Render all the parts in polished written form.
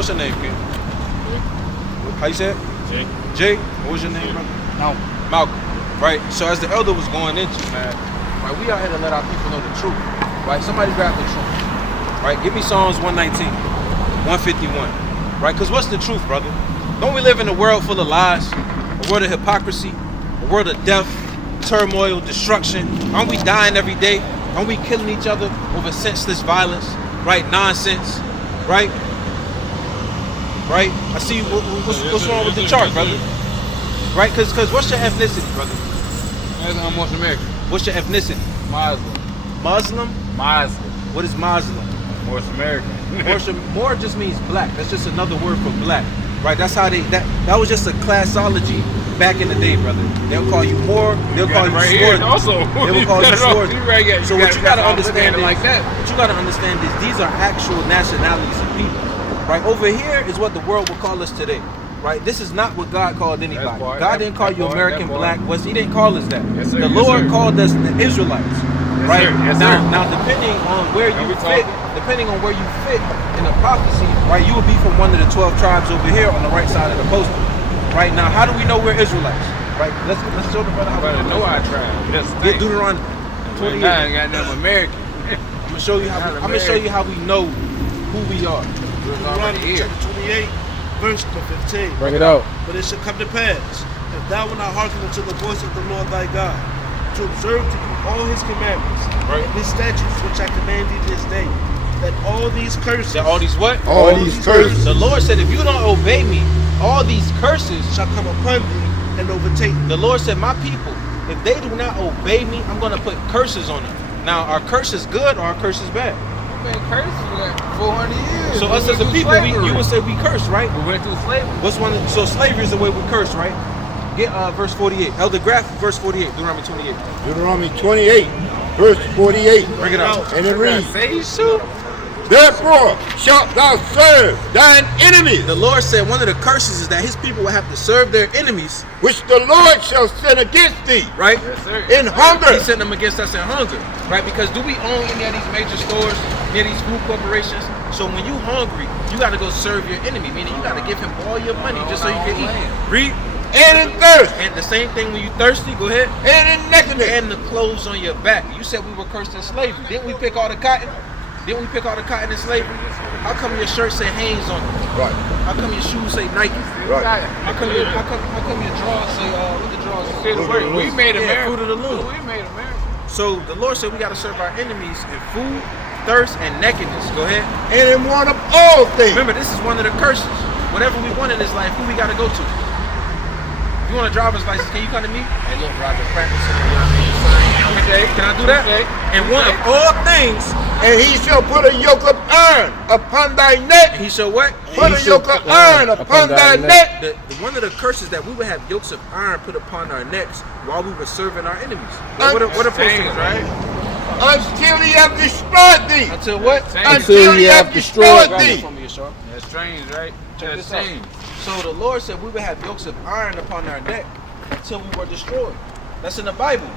What's your name, kid? How you say it? Jay. Jay? What was your name, brother? Malcolm. Malcolm. Right? So as the elder was going into, man, right, we out here to let our people know the truth. Right? Somebody grab the truth. Right? Give me Psalms 119, 151. Right? Because what's the truth, brother? Don't we live in a world full of lies? A world of hypocrisy? A world of death, turmoil, destruction? Aren't we dying every day? Aren't we killing each other over senseless violence? Right? Nonsense? Right? Right? I see you. What's wrong with the chart, brother? Right? Because what's your ethnicity, brother? I'm North American. What's your ethnicity? Muslim. Muslim? Muslim. What is Muslim? North American. More just means black. That's just another word for black. Right? That's how that was just a classology back in the day, brother. They'll call you Moor, they'll call you Sword. Also, they will call you Sword. So what you gotta understand is, like that. what you gotta understand is these are actual nationalities of people. Right? Over here is what the world will call us today. Right? This is not what God called anybody. God didn't call you American black. He didn't call us that. Yes, sir. The Lord called us the Israelites. Right? Yes, sir. Now depending on where you fit, in the prophecy, right, you will be from one of the 12 tribes over here on the right side of the poster. Right? Now, how do we know we're Israelites? Right? Let's show the brother how we know our tribe. Get Deuteronomy 28. Got them American. I'm gonna show you how we know who we are. Deuteronomy chapter 28, verse 15. Bring it out. But it shall come to pass, if thou wilt not hearken unto the voice of the Lord thy God, to observe to you all his commandments, right, and his statutes which I command thee this day, that all these curses. That all these what? All these curses. The Lord said, if you don't obey me, all these curses shall come upon thee and overtake thee. The Lord said, my people, if they do not obey me, I'm going to put curses on them. Now, are curses good or are curses bad? We've been cursed for like 400 years. So us as a people, you would say we curse, right? We went through slavery. So slavery is the way we curse, right? Get verse 48. Elder Graph, verse 48. Deuteronomy 28. Deuteronomy 28, verse 48. Bring it out. And it reads, Say so. therefore shalt thou serve thine enemies, The Lord said one of the curses is that his people will have to serve their enemies, which the Lord shall send against thee, right? Yes, sir. in hunger. He sent them against us in hunger, right? Because do we own any of these major stores, any of these food corporations? So when you hungry, you got to go serve your enemy, meaning you got to give him all your money just so you can eat. Read. And in thirst, And the same thing when you thirsty, go ahead. and in nakedness. And the clothes on your back. You said we were cursed in slavery. Didn't we pick all the cotton? Didn't we pick all the cotton in slavery? How come your shirt say Hanes on it? Right, How come your shoes say Nike? right. How come your drawers say what the drawers say? We made Yeah, America. Fruit of the Loom. We made America. So the Lord said we got to serve our enemies in food, thirst, and nakedness. Go ahead. And in want of all things. Remember, this is one of the curses. Whatever we want in this life, who we got to go to? If you want a driver's license, can you come to me? Hey, look, Roger, practice it. You know what I mean? Can I do that? And one of all things, And he shall put a yoke of iron upon thy neck. and he shall what? Put a yoke of iron upon thy neck. One of the curses that we would have yokes of iron put upon our necks while we were serving our enemies. What are things, right? Until he have destroyed thee. Until what? Until he have destroyed thee. That's strange, right? Check That's this out. strange. So the Lord said we would have yokes of iron upon our neck until we were destroyed. That's in the Bible,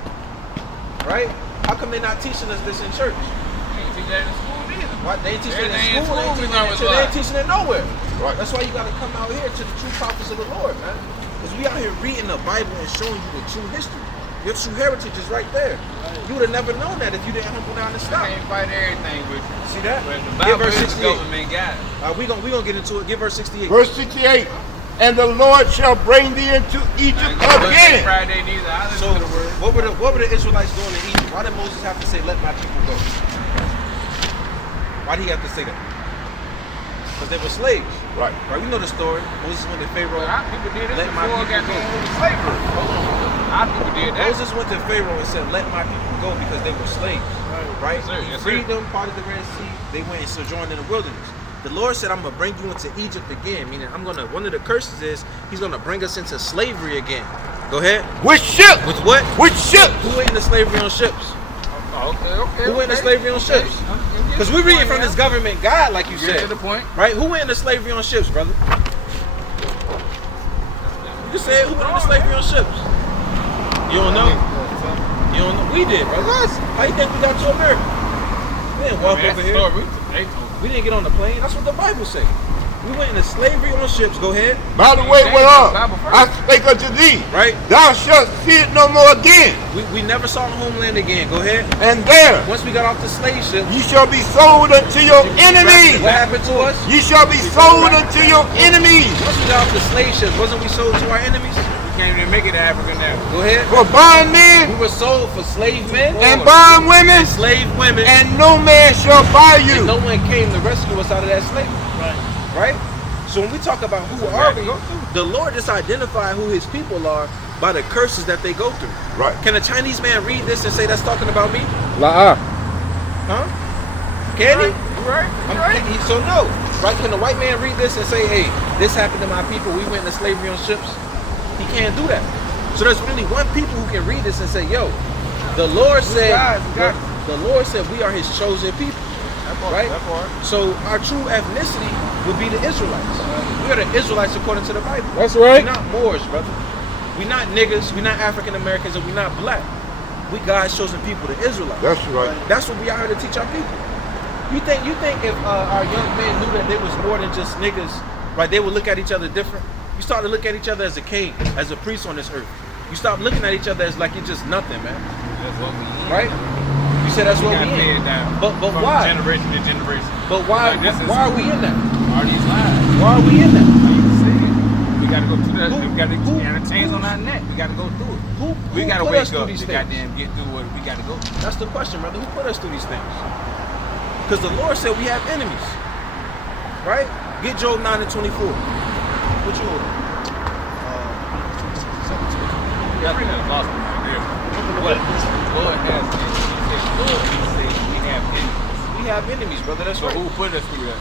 right? How come they're not teaching us this in church? Can't teach that in school either. Why they ain't teaching it Everything in in school? They ain't school teaching is it not in what's church. They ain't live. teaching it nowhere. Right. That's why you got to come out here to the true prophets of the Lord, man. Because we out here reading the Bible and showing you the true history. Your true heritage is right there. You would have never known that if you didn't humble down and stop. Can't fight everything with you. See that? But the Give Bible verse is 68. government got it. We gonna get into it. Give verse 68. Verse 68. And the Lord shall bring thee into Egypt again. Friday neither. I listen So to the word. what were the Israelites doing in Egypt? Why did Moses have to say, let my people go? Why did he have to say that? Because they were slaves. Right. Right? We know the story. Moses went to Pharaoh. Our people did it Let my before people got go. into slavery. Our people did that. Moses went to Pharaoh and said, let my people go because they were slaves. Right? Yes, sir. He Yes, freed sir. them, part of the Red Sea. They went and sojourned in the wilderness. The Lord said, I'm going to bring you into Egypt again. Meaning, one of the curses is, he's going to bring us into slavery again. Go ahead. With ships. With what? With ships. Who went into slavery on ships? Okay. Who went into slavery on ships? Because we read from this government guide, like you Get to said. the point. Right? Who went into slavery on ships, brother? You just said who went into slavery on ships? You don't know? You don't know? We did, brother. How you think we got to America? We didn't walk over here. We didn't get on the plane. That's what the Bible say. We went into slavery on ships. Go ahead. By the way, whereof I spake unto thee, Right. thou shalt see it no more again. We never saw the homeland again. Go ahead. And there Once we got off the slave ship, ye shall be sold unto your enemies. what happened to us? Ye shall be sold unto your enemies. Once we got off the slave ships, wasn't we sold to our enemies? We can't even make it to Africa now. Go ahead. For bond We men were sold for slave men and bond women, slave women, and no man shall buy and you. no one came to rescue us out of that slavery. Right? So when we talk about who are we, the Lord just identified who his people are by the curses that they go through. Right. Can a Chinese man read this and say that's talking about me? La Huh? Can he? Right? So no. Right? Can the white man read this and say, hey, this happened to my people, we went into slavery on ships? He can't do that. So there's only one people who can read this and say, yo, the Lord said, the Lord said we are his chosen people. Right? That part. So our true ethnicity would be the Israelites. We are the Israelites according to the Bible. That's right. We're not Moors, brother. We're not niggas. We're not African Americans, and we're not black. We God's chosen people, the Israelites. That's right. That's what we are here to teach our people. You think if our young men knew that they was more than just niggas, right? They would look at each other different. You start to look at each other as a king, as a priest on this earth. You stop looking at each other as like you're just nothing, man. That's what we need. Right? You said that's what got we in. paid down. But from why? Generation to generation. But why? Like, this is- Why are we in that? All these lies. Why are we in that? How you say it? We gotta go through that. Who- We gotta who- have a chains on our neck. We gotta go through it. We Who gotta put wake us through up these to things? goddamn get through what we gotta go through. That's the question, brother. Who put us through these things? Because the Lord said we have enemies. Right? Get Job 9 and 24. What you order? Yeah, I think that's lost me right there. What? Lord has enemies. He said, Lord, he said we have enemies. We have enemies, brother. That's So right. who put us through that?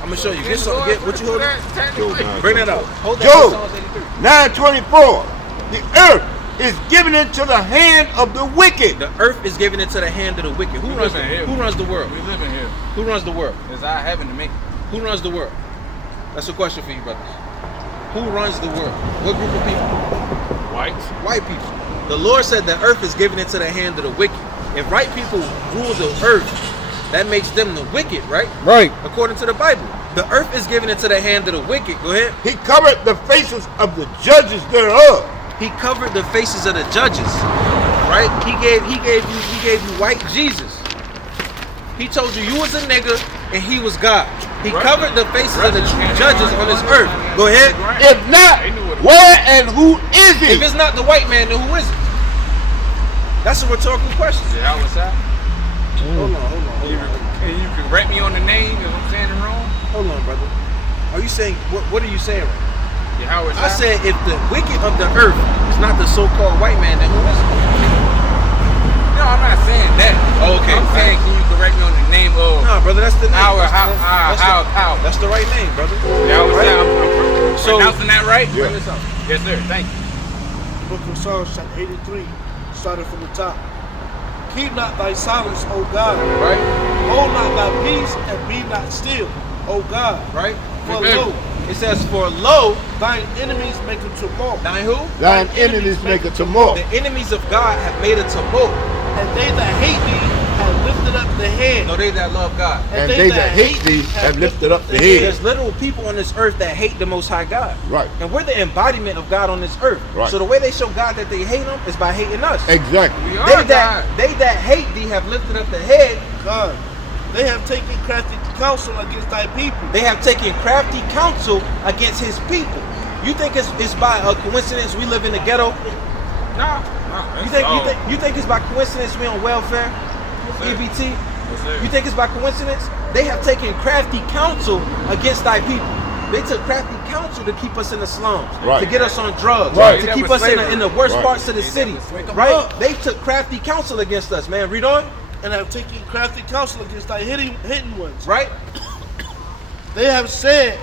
I'm gonna show you. Get Didn't the some. Lord Get put what us you through holding. that? Technically. Bring that out. Hold that. Job. Psalms 83. 9:24. The earth is given into the hand of the wicked. The earth is given into the hand of the wicked. Who We runs? live in here. Who runs the world? We live in here. Who runs the world? It's our heaven to make it. Who runs the world? That's a question for you, brothers. Who runs the world? What group of people? White. White people. The Lord said the earth is given into the hand of the wicked. If white people rule the earth, that makes them the wicked, right? Right. According to the Bible. The earth is given into the hand of the wicked. Go ahead. He covered the faces of the judges thereof. He covered the faces of the judges. Right? He gave you white Jesus. He told you you was a nigga and he was God. He Right. covered the faces of the judges on this earth. Go ahead. If not, where and who is If he? it's not the white man, then who is it? That's a rhetorical question. Yeah, I was out. Hold on. And you can correct me on the name if I'm saying it wrong. Hold on, brother. Are you saying what are you saying right now? Yeah, how was I said if the wicked of the earth is not the so-called white man, then who is it? No, I'm not saying that. Oh, okay. I'm saying, can you correct me on the name of Nah, brother, that's the name. how? That's the right name, brother. Yeah, I was Right? I'm So- pronouncing that right? Yeah. Bring this up. Yes, sir. Thank you. Book of Psalms, chapter 83, starting from the top. Keep not thy silence, O God. Right? Hold not thy peace, and be not still, O God. Right? For Amen. lo, It says, for lo, thine enemies make a tumult, thine who? Thine enemies make a tumult. The enemies of God have made a tumult. and they that hate thee have lifted up the head. No, they that love God. And they that hate thee have lifted up the head. There's literal people on this earth that hate the Most High God. Right. And we're the embodiment of God on this earth. Right. So the way they show God that they hate him is by hating us. Exactly. We are They God. that hate thee have lifted up the head. God, they have taken crafty counsel against thy people. They have taken crafty counsel against his people. You think it's by a coincidence we live in the ghetto? No. You think it's by coincidence we on welfare? sir. EBT? Yes, sir. You think it's by coincidence? They have taken crafty counsel against thy people. They took crafty counsel to keep us in the slums, Right. to get us on drugs, Right. to That keep was us slavery. in the worst Right. parts of the city, right? They took crafty counsel against us, man. Read on, And have taken crafty counsel against thy hidden ones. right? They have said,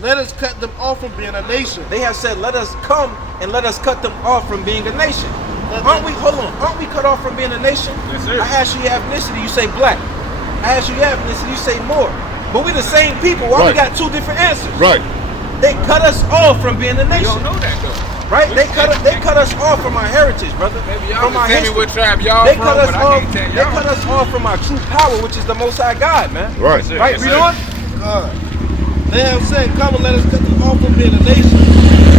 let us cut them off from being a nation. They have said, let us come and let us cut them off from being a nation. Aren't we cut off from being a nation? Yes, sir. I ask you your ethnicity, you say black. I ask you your ethnicity, you say Moor. But we the same people. Why we Right. got two different answers? Right. They cut us off from being a You nation. don't know that though. Right? They cut us off from our heritage, brother. Maybe y'all From can our tell me history. what tribe y'all They from, cut us but I off. can't tell They y'all. cut us off from our true power, which is the Most High God, man. Right. Yes, sir. Right? Yes, Read sir. on. God, They have said, come and let us cut them off from being a nation,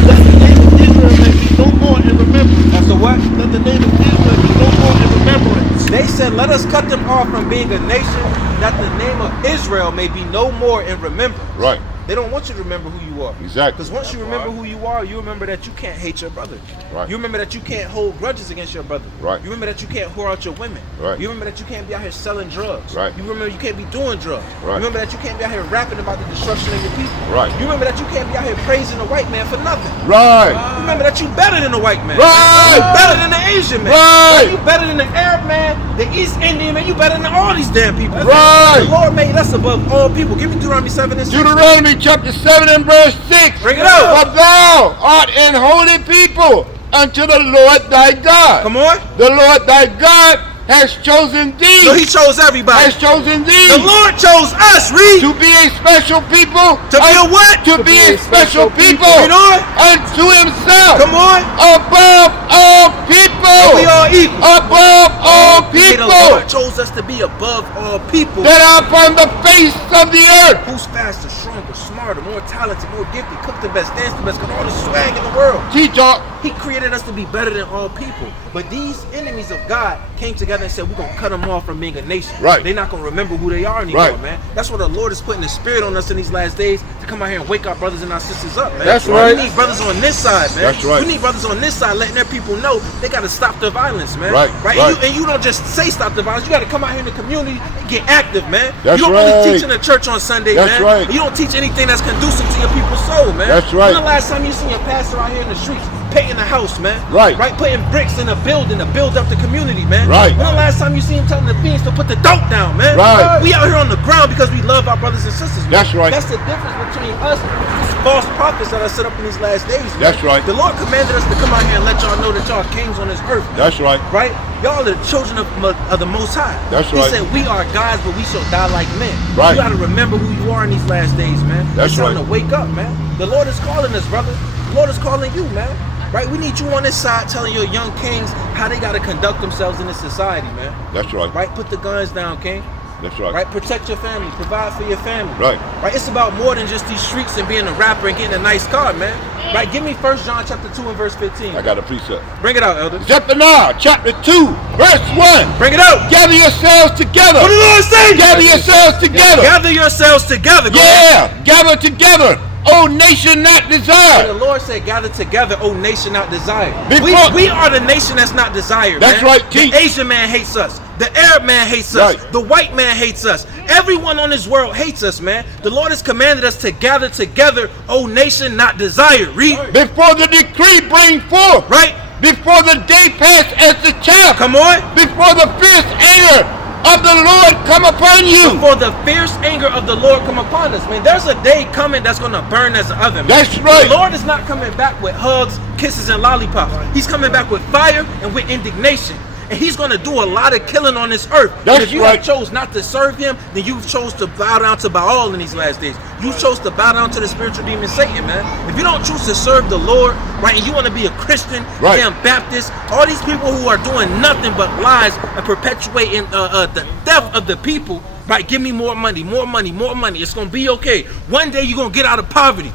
that the name of Israel may be no more in remembrance. That's the what? That the name of Israel be no more in remembrance. They said, let us cut them off from being a nation, that the name of Israel may be no more in remembrance. Right. They don't want you to remember who you are. Exactly. Because once you remember who you are, you remember that you can't hate your brother. Right. You remember that you can't hold grudges against your brother. Right. You remember that you can't whore out your women. Right. You remember that you can't be out here selling drugs. Right. You remember you can't be doing drugs. Right. You remember that you can't be out here rapping about the destruction of your people. Right. You remember that you can't be out here praising a white man for nothing. Right. You remember that you better than the white man. Right. You better than the Asian man. Right. You better than the Arab man, the East Indian man. You better than all these damn people. Right. The Lord made us above all people. Give me Deuteronomy 7 and 6. Deuteronomy chapter 7 and verse 6. Bring it out. For thou art an holy people unto the Lord thy God. Come on. The Lord thy God has chosen thee. So he chose everybody. Has chosen thee. The Lord chose us, read. To be a special people. To be a what? To be a special people. Read on. Unto himself. Come on. Above all people. We all equal. Above all The people. Lord chose us to be above all people. That are upon the face of the earth. Who's faster, stronger, smarter, more talented, more gifted, cook the best, dance the best, got all the swag in the world. Teach all. He created us to be better than all people. But these enemies of God came together and said, we're going to cut them off from being a nation. Right. They're not going to remember who they are anymore, Right. man. That's what the Lord is putting the spirit on us in these last days to come out here and wake our brothers and our sisters up, man. That's right. We need brothers on this side, man. That's right. We need brothers on this side letting their people know they got to stop the violence, man. Right, Right. right. And you don't just say stop the violence. You got to come out here in the community and get active, man. That's you don't right. really teach in the church on Sunday, That's man. right. You don't teach anything that's conducive to your people's soul, man. That's right. When the last time you seen your pastor out here in the streets painting a house, man? Right. Right, putting bricks in a building to build up the community, man. Right. When the last time you seen him telling the fiends to put the dope down, man? Right. We out here on the ground because we love our brothers and sisters, man. That's right. That's the difference between us and these false prophets that are set up in these last days, man. That's right. The Lord commanded us to come out here and let y'all know that y'all are kings on this earth, man. That's right. Right? Y'all are the children of the Most High. That's He right. said we are gods, but we shall die like men. Right. You got to remember who you are in these last days, man. That's it's time right. to wake up, man. The Lord is calling us, brother. The Lord is calling you, man. Right? We need you on this side telling your young kings how they got to conduct themselves in this society, man. That's right. Right? Put the guns down, king. That's right. Right? Protect your family. Provide for your family. Right. Right? It's about more than just these streets and being a rapper and getting a nice car, man. Right? Give me 1 John chapter 2 and verse 15. I got a precept. Bring it out, elder. Zephaniah chapter 2 verse 1. Bring it out. Gather yourselves together. What did the Lord say? Gather yourselves together. Gather yourselves together. Go Yeah. Gather together. O nation not And the desired. Lord said, gather together, O nation not desired. Before- We are the nation that's not desired. That's man. right, teach. The Asian man hates us. The Arab man hates us. Right. The white man hates us. Everyone on this world hates us, man. The Lord has commanded us to gather together, O nation not desired. Read. Before the decree bring forth. Right? Before the day pass as the chaff. Come on. Before the fierce anger of the Lord come upon you. Before the fierce anger of the Lord come upon us, man. There's a day coming that's going to burn as an oven, man. That's right. The Lord is not coming back with hugs, kisses, and lollipops. He's coming back with fire and with indignation. And he's going to do a lot of killing on this earth. That's and if you right. have chose not to serve him, then you chose to bow down to Baal in these last days. You chose to bow down to the spiritual demon Satan, man. If you don't choose to serve the Lord, right, and you want to be a Christian, Right. damn Baptist, all these people who are doing nothing but lies and perpetuating the death of the people, right, give me more money, more money, more money. It's going to be okay. One day you're going to get out of poverty.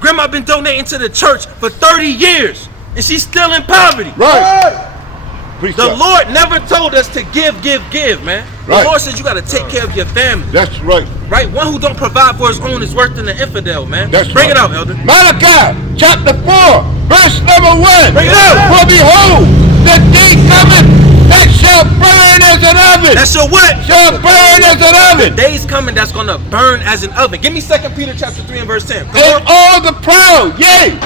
Grandma been donating to the church for 30 years, and she's still in poverty. Right. The Precept. Lord never told us to give, man. Right. The Lord said you got to take care of your family, That's right. right? One who don't provide for his own is worse than an infidel, man. That's Bring right. it out, elder. Malachi chapter 4 verse number 1. Bring it out. For behold, the day cometh that shall burn as an oven. That's your what? Shall burn as an oven. Days coming that's gonna burn as an oven. Give me 2 Peter chapter 3 and verse 10. Come And on. all the proud, yea,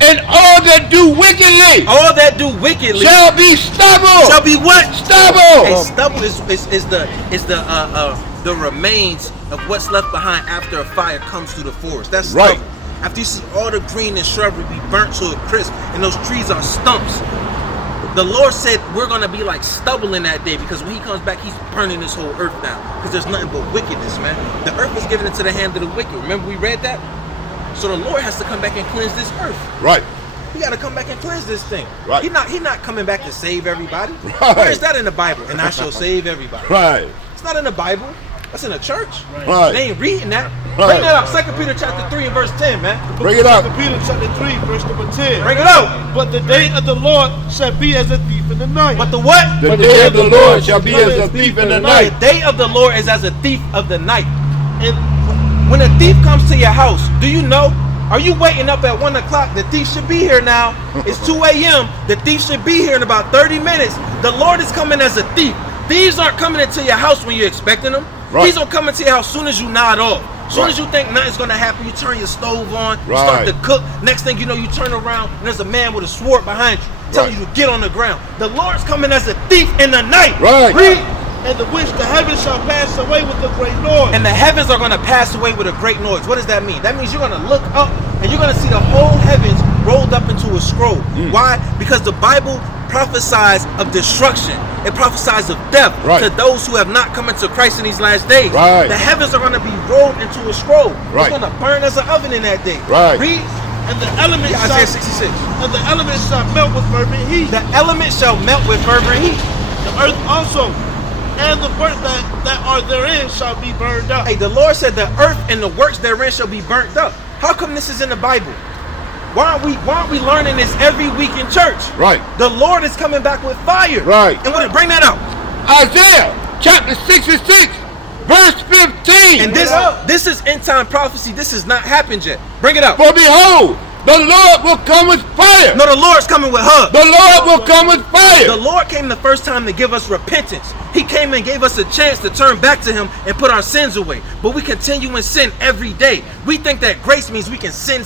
and all that do wickedly All that do wickedly shall be stubble. shall be what? Stubble. And stubble is the remains of what's left behind after a fire comes through the forest. That's Right. stubble. After you see all the green and shrubbery be burnt to a crisp, and those trees are stumps. The Lord said we're going to be like stubble in that day, because when he comes back, he's burning this whole earth down, because there's nothing but wickedness, man. The earth is given into the hand of the wicked. Remember we read that? So the Lord has to come back and cleanse this earth. Right. He got to come back and cleanse this thing. Right. He not coming back to save everybody. Right. Where is that in the Bible? And I shall save everybody. Right. It's not in the Bible. That's in the church. Right. They ain't reading that. Bring that up. 2 Peter chapter 3 and verse 10, man. Bring it up. 2 Peter chapter 3, verse number 10. Bring it out. But the day of the Lord shall be as a thief in the night. But the what? The day of the Lord shall be as a thief in the The night. day of the Lord is as a thief of the night. And When a thief comes to your house, do you know? Are you waiting up at 1 o'clock? The thief should be here now. It's 2 a.m. The thief should be here in about 30 minutes. The Lord is coming as a thief. Thieves aren't coming into your house when you're expecting them. Right. Thieves don't come into your house as soon as you nod off. As soon as you think nothing's going to happen, you turn your stove on, you start to cook. Next thing you know, you turn around and there's a man with a sword behind you telling you to get on the ground. The Lord's coming as a thief in the night. Right. Read. and the which the heavens shall pass away with a great noise. And the heavens are going to pass away with a great noise. What does that mean? That means you're going to look up and you're going to see the whole heavens rolled up into a scroll. Why? Because the Bible prophesies of destruction. It prophesies of death to those who have not come into Christ in these last days. The heavens are going to be rolled into a scroll. It's going to burn as an oven in that day. Read. And the elements Isaiah 66. And the elements shall melt with fervent heat. The elements shall melt with fervent heat. The earth also, and the works that are therein shall be burned up. Hey, the Lord said the earth and the works therein shall be burnt up. How come this is in the Bible? Why aren't we learning this every week in church? The Lord is coming back with fire. And what? Bring that out. Isaiah chapter 66, verse 15. And this is end time prophecy. This has not happened yet. Bring it out. For behold, the Lord will come with fire. No, the Lord's coming with her. The Lord will come with fire. The Lord came the first time to give us repentance. He came and gave us a chance to turn back to Him and put our sins away. But we continue in sin every day. We think that grace means we can sin.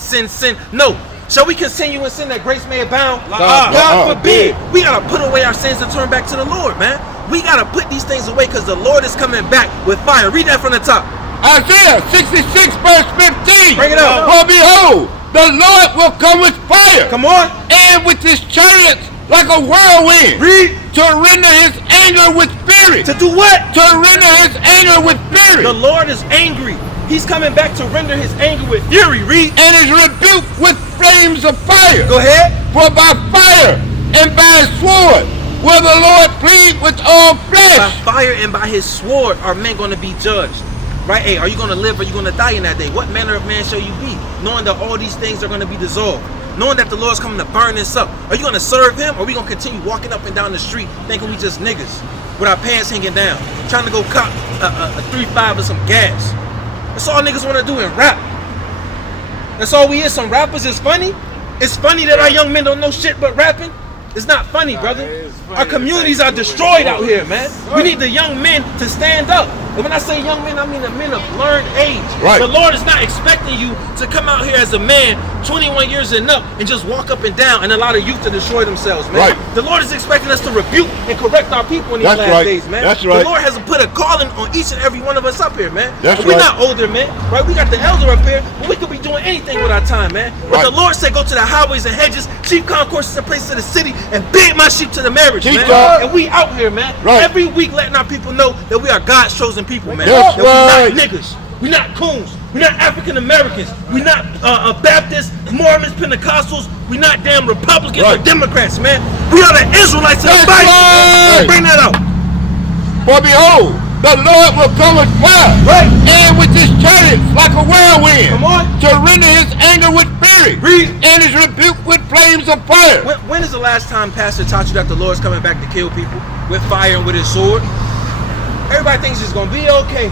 No. Shall we continue in sin that grace may abound? God forbid. We got to put away our sins and turn back to the Lord, man. We got to put these things away because the Lord is coming back with fire. Read that from the top. Isaiah 66, verse 15. Bring it up. For behold, the Lord will come with fire. Come on. And with His chariots like a whirlwind. Read. To render His anger with fury. To do what? To render His anger with fury. The Lord is angry. He's coming back to render His anger with fury. Read. And His rebuke with flames of fire. Go ahead. For by fire and by His sword will the Lord plead with all flesh. By fire and by His sword are men going to be judged. Right? Hey, are you going to live or are you going to die in that day? What manner of man shall you be? Knowing that all these things are going to be dissolved. Knowing that the Lord's coming to burn this up. Are you going to serve Him or are we going to continue walking up and down the street thinking we just niggas with our pants hanging down, trying to go cop a 3.5 or some gas? That's all niggas want to do in rap. That's all we is. Some rappers is funny. It's funny that our young men don't know shit but rapping. It's not funny, brother. Our communities are destroyed out here, man. We need the young men to stand up. And when I say young men, I mean the men of learned age. The Lord is not expecting you to come out here as a man, 21 years and up, and just walk up and down and allow the youth to destroy themselves, man. The Lord is expecting us to rebuke and correct our people in these last days, man. The Lord has put a calling on each and every one of us up here, man. We're not older men, right? We got the elder up here, but we could be doing anything with our time, man. But the Lord said, go to the highways and hedges, sheep concourses and places of the city, and bid my sheep to the marriage, man. And we out here, man. Every week letting our people know that we are God's chosen people, man. That we not niggas. We not coons. We not African Americans. We not Baptists, Mormons, Pentecostals. We not damn Republicans or Democrats, man. We are the Israelites of the Bible. Bring that out. For behold, the Lord will come with fire, and with His chariots like a whirlwind. Come on. To render His anger with fury, and His rebuke with flames of fire. When is the last time Pastor taught you that the Lord's coming back to kill people with fire and with His sword? Everybody thinks it's gonna be okay.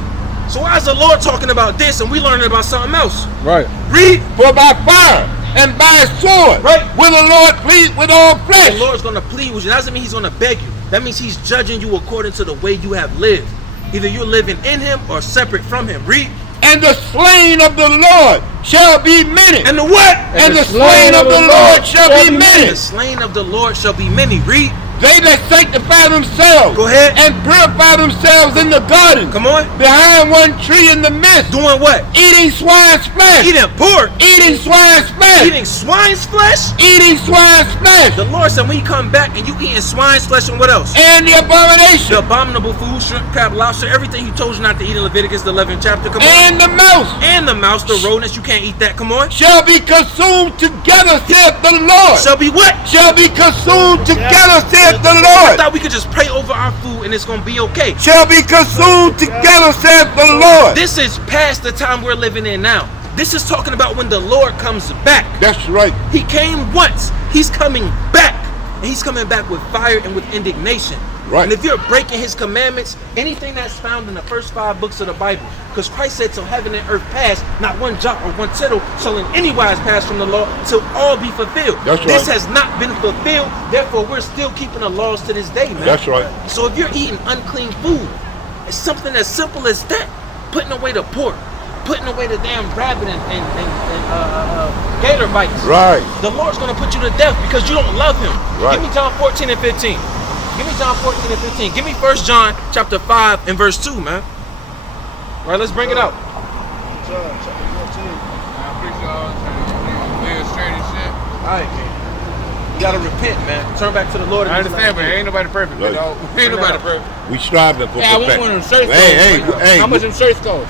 So why is the Lord talking about this and we learning about something else? Read. For by fire and by His sword will the Lord plead with all flesh. The Lord's gonna plead with you. That doesn't mean He's gonna beg you. That means He's judging you according to the way you have lived. Either you're living in Him or separate from Him. Read. And the slain of the Lord shall be many. And the what? And the slain of the Lord shall be many. The slain of the Lord shall be many. Read. They that sanctify themselves. Go ahead. And purify themselves in the garden. Come on. Behind one tree in the midst. Doing what? Eating swine's flesh. Eating pork. Eating swine's flesh. Eating swine's flesh? Eating swine's flesh. The Lord said when you come back and you eating swine's flesh and what else? And the abomination. The abominable food, shrimp, crab, lobster, everything He told you not to eat in Leviticus, the 11th chapter. Come on. And the mouse. And the mouse, the rodents, you can't eat that. Come on. Shall be consumed together, saith the Lord. Shall be what? Shall be consumed together, saith said the I Lord. thought we could just pray over our food and it's gonna be okay. Shall be consumed together, said the Lord. This is past the time we're living in now. This is talking about when the Lord comes back. That's right. He came once. He's coming back. And he's coming back with fire and with indignation. Right. And if you're breaking his commandments, anything that's found in the first 5 books of the Bible, because Christ said till heaven and earth pass, not one jot or one tittle shall in any wise pass from the law till all be fulfilled. That's This right. has not been fulfilled, therefore we're still keeping the laws to this day, man. That's right. So if you're eating unclean food, it's something as simple as that. Putting away the pork, putting away the damn rabbit and gator bites. Right. The Lord's gonna put you to death because you don't love him. Right. Give me John 14 and 15. Give me John 14 and 15. Give me 1 John chapter 5 and verse 2, man. All right, let's bring it out. John chapter 14. I'm pretty sure I was trying to straight and shit. All right, man. You gotta repent, man. Turn back to the Lord. I understand, but ain't nobody perfect, Right. you know. Ain't nobody perfect. We striving for Yeah, I want perfection. one of them shirts. Hey, though. hey, hey. How much them shirts cost?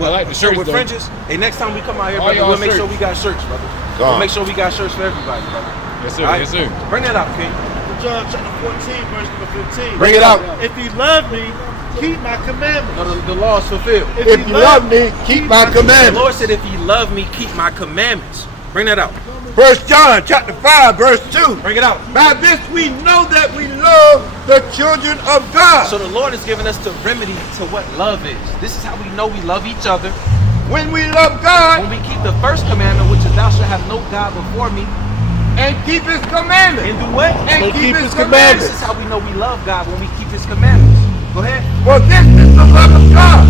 Well, I like the shirt shirts with though. fringes. Hey, next time we come out here, All brother, y'all we'll make shirts. sure we got shirts, brother. Come We'll on. make sure we got shirts for everybody, brother. Yes, sir. All right? Yes, sir. Bring that out, King. John chapter 14, verse number 15. Bring it out. If you love me, keep my commandments. No, the law is fulfilled. If you love me, keep my The commandments. Lord said, if you love me, keep my commandments. Bring that out. 1 John chapter 5, verse 2. Bring it out. By this we know that we love the children of God. So the Lord has given us the remedy to what love is. This is how we know we love each other. When we love God When we keep the first commandment, which is thou shalt have no God before me, and keep his commandments. and do what? And keep his This commandments. is how we know we love God, when we keep his commandments. Go ahead. For this is the love of God,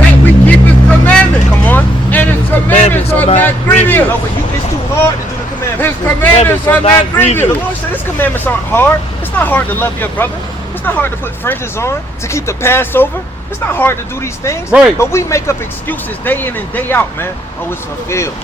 that we keep his commandments. Come on. And his commandments are not grievous. No, but it's too hard to do the commandments. His commandments are not The grievous. Lord said his commandments aren't hard. It's not hard to love your brother. It's not hard to put fringes on, to keep the Passover. It's not hard to do these things. Right. But we make up excuses day in and day out, man. Oh, it's fulfilled.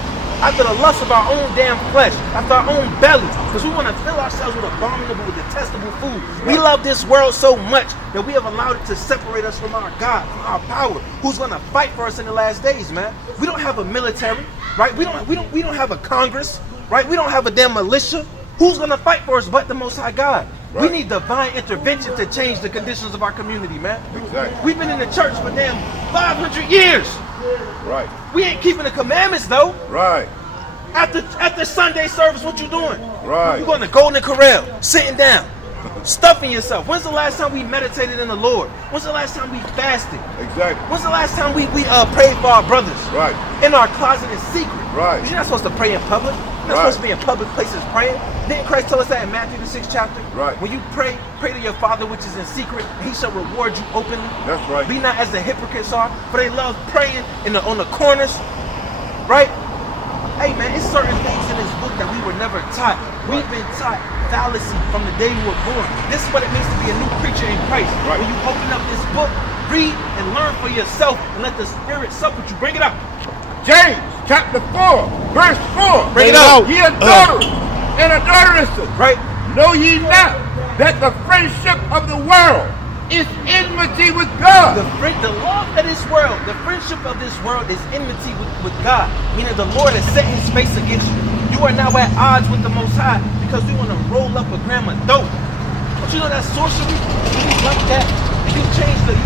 After the lust of our own damn flesh, after our own bellies, because we want to fill ourselves with abominable, detestable food. We love this world so much that we have allowed it to separate us from our God, from our power. Who's going to fight for us in the last days, man? We don't have a military, right? We don't have a Congress, right? We don't have a damn militia. Who's going to fight for us but the Most High God? Right. We need divine intervention to change the conditions of our community, man. Exactly. We've been in the church for damn 500 years. Right, We ain't keeping the commandments though. right, After Sunday service, what you doing? right. You going to Golden Corral, sitting down, stuffing yourself. When's the last time we meditated in the Lord? When's the last time we fasted? Exactly. When's the last time we prayed for our brothers? Right. In our closet in secret. Right. You're not supposed to pray in public. You're not Right. supposed to be in public places praying. Didn't Christ tell us that in Matthew the 6th chapter? Right. When you pray to your Father which is in secret, and he shall reward you openly. That's right. Be not as the hypocrites are, for they love praying on the corners. Right? Hey man, it's certain things in this book that we were never taught. We've been taught fallacy from the day we were born. This is what it means to be a new creature in Christ. Right. When you open up this book, read and learn for yourself and let the Spirit sup with you. Bring it up. James chapter 4, verse 4. Bring it out. Ye adulterers and adulteresses, Right? know ye not that the friendship of the world is enmity with God? The love of this world, the friendship of this world is enmity with God. Meaning the Lord has set his face against you. You are now at odds with the Most High because we want to roll up a gram of dope. Don't you know that's sorcery? When you lump that, and you change the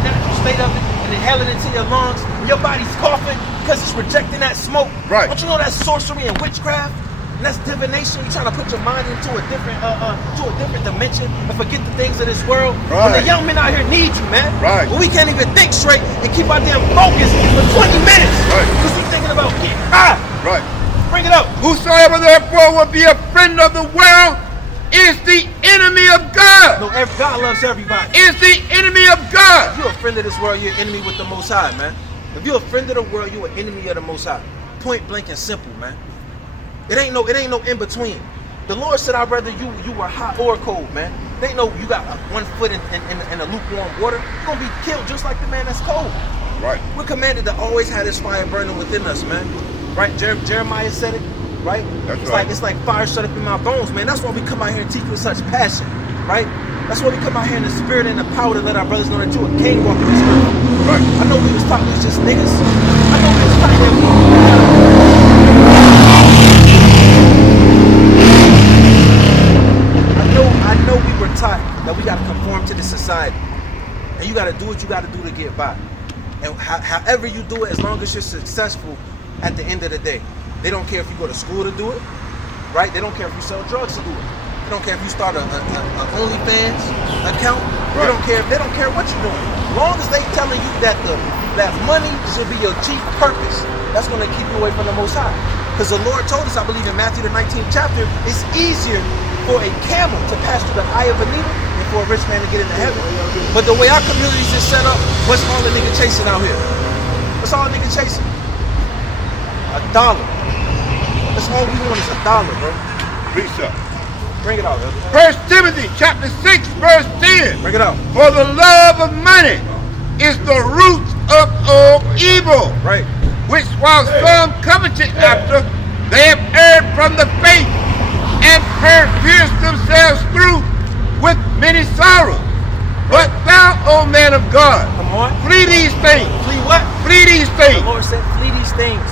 natural state of it and inhale it into your lungs, and your body's coughing because it's rejecting that smoke. Right. Don't you know that's sorcery and witchcraft? And that's divination. You're trying to put your mind into a different dimension and forget the things of this world. When the Right. young men out here need you, man. Right. When we can't even think straight and keep our damn focus for 20 minutes. Right. Because we're thinking about getting high. Right. Bring it up. Whosoever therefore will be a friend of the world is the enemy of God. No, God loves everybody. Is the enemy of God. If you're a friend of this world, you're an enemy with the Most High, man. If you're a friend of the world, you're an enemy of the Most High. Point blank and simple, man. It ain't no in between. The Lord said, I'd rather you were hot or cold, man. There ain't no you got 1 foot in the lukewarm water. You're gonna be killed just like the man that's cold. Right. We're commanded to always have this fire burning within us, man. Right? Jeremiah said it, right? That's it's right. It's like fire shut up in my bones, man. That's why we come out here and teach with such passion, right? That's why we come out here in the spirit and the power to let our brothers know that you're a king walking this earth. Right. I know we was taught we was just niggas. I know we was taught that I that we got to conform to the society. And you got to do what you got to do to get by. And however you do it, as long as you're successful at the end of the day. They don't care if you go to school to do it, right? They don't care if you sell drugs to do it. They don't care if you start a OnlyFans account. Right. They don't care what you're doing. As long as they telling you that that money should be your chief purpose, that's going to keep you away from the Most High. Because the Lord told us, I believe in Matthew the 19th chapter, it's easier for a camel to pass through the eye of a needle than for a rich man to get into heaven. But the way our communities is set up, what's all the nigga chasing out here? What's all the nigga chasing? $1. That's all we want is $1, bro. Read up. Bring it out, brother. 1 Timothy chapter 6, verse 10. Bring it out. For the love of money is the root of all evil. Right. Which while some coveted after, they have erred from the faith and pierced themselves through with many sorrows. But thou, O man of God, come on, flee these things. Flee what? Flee these things. The Lord said, flee these things.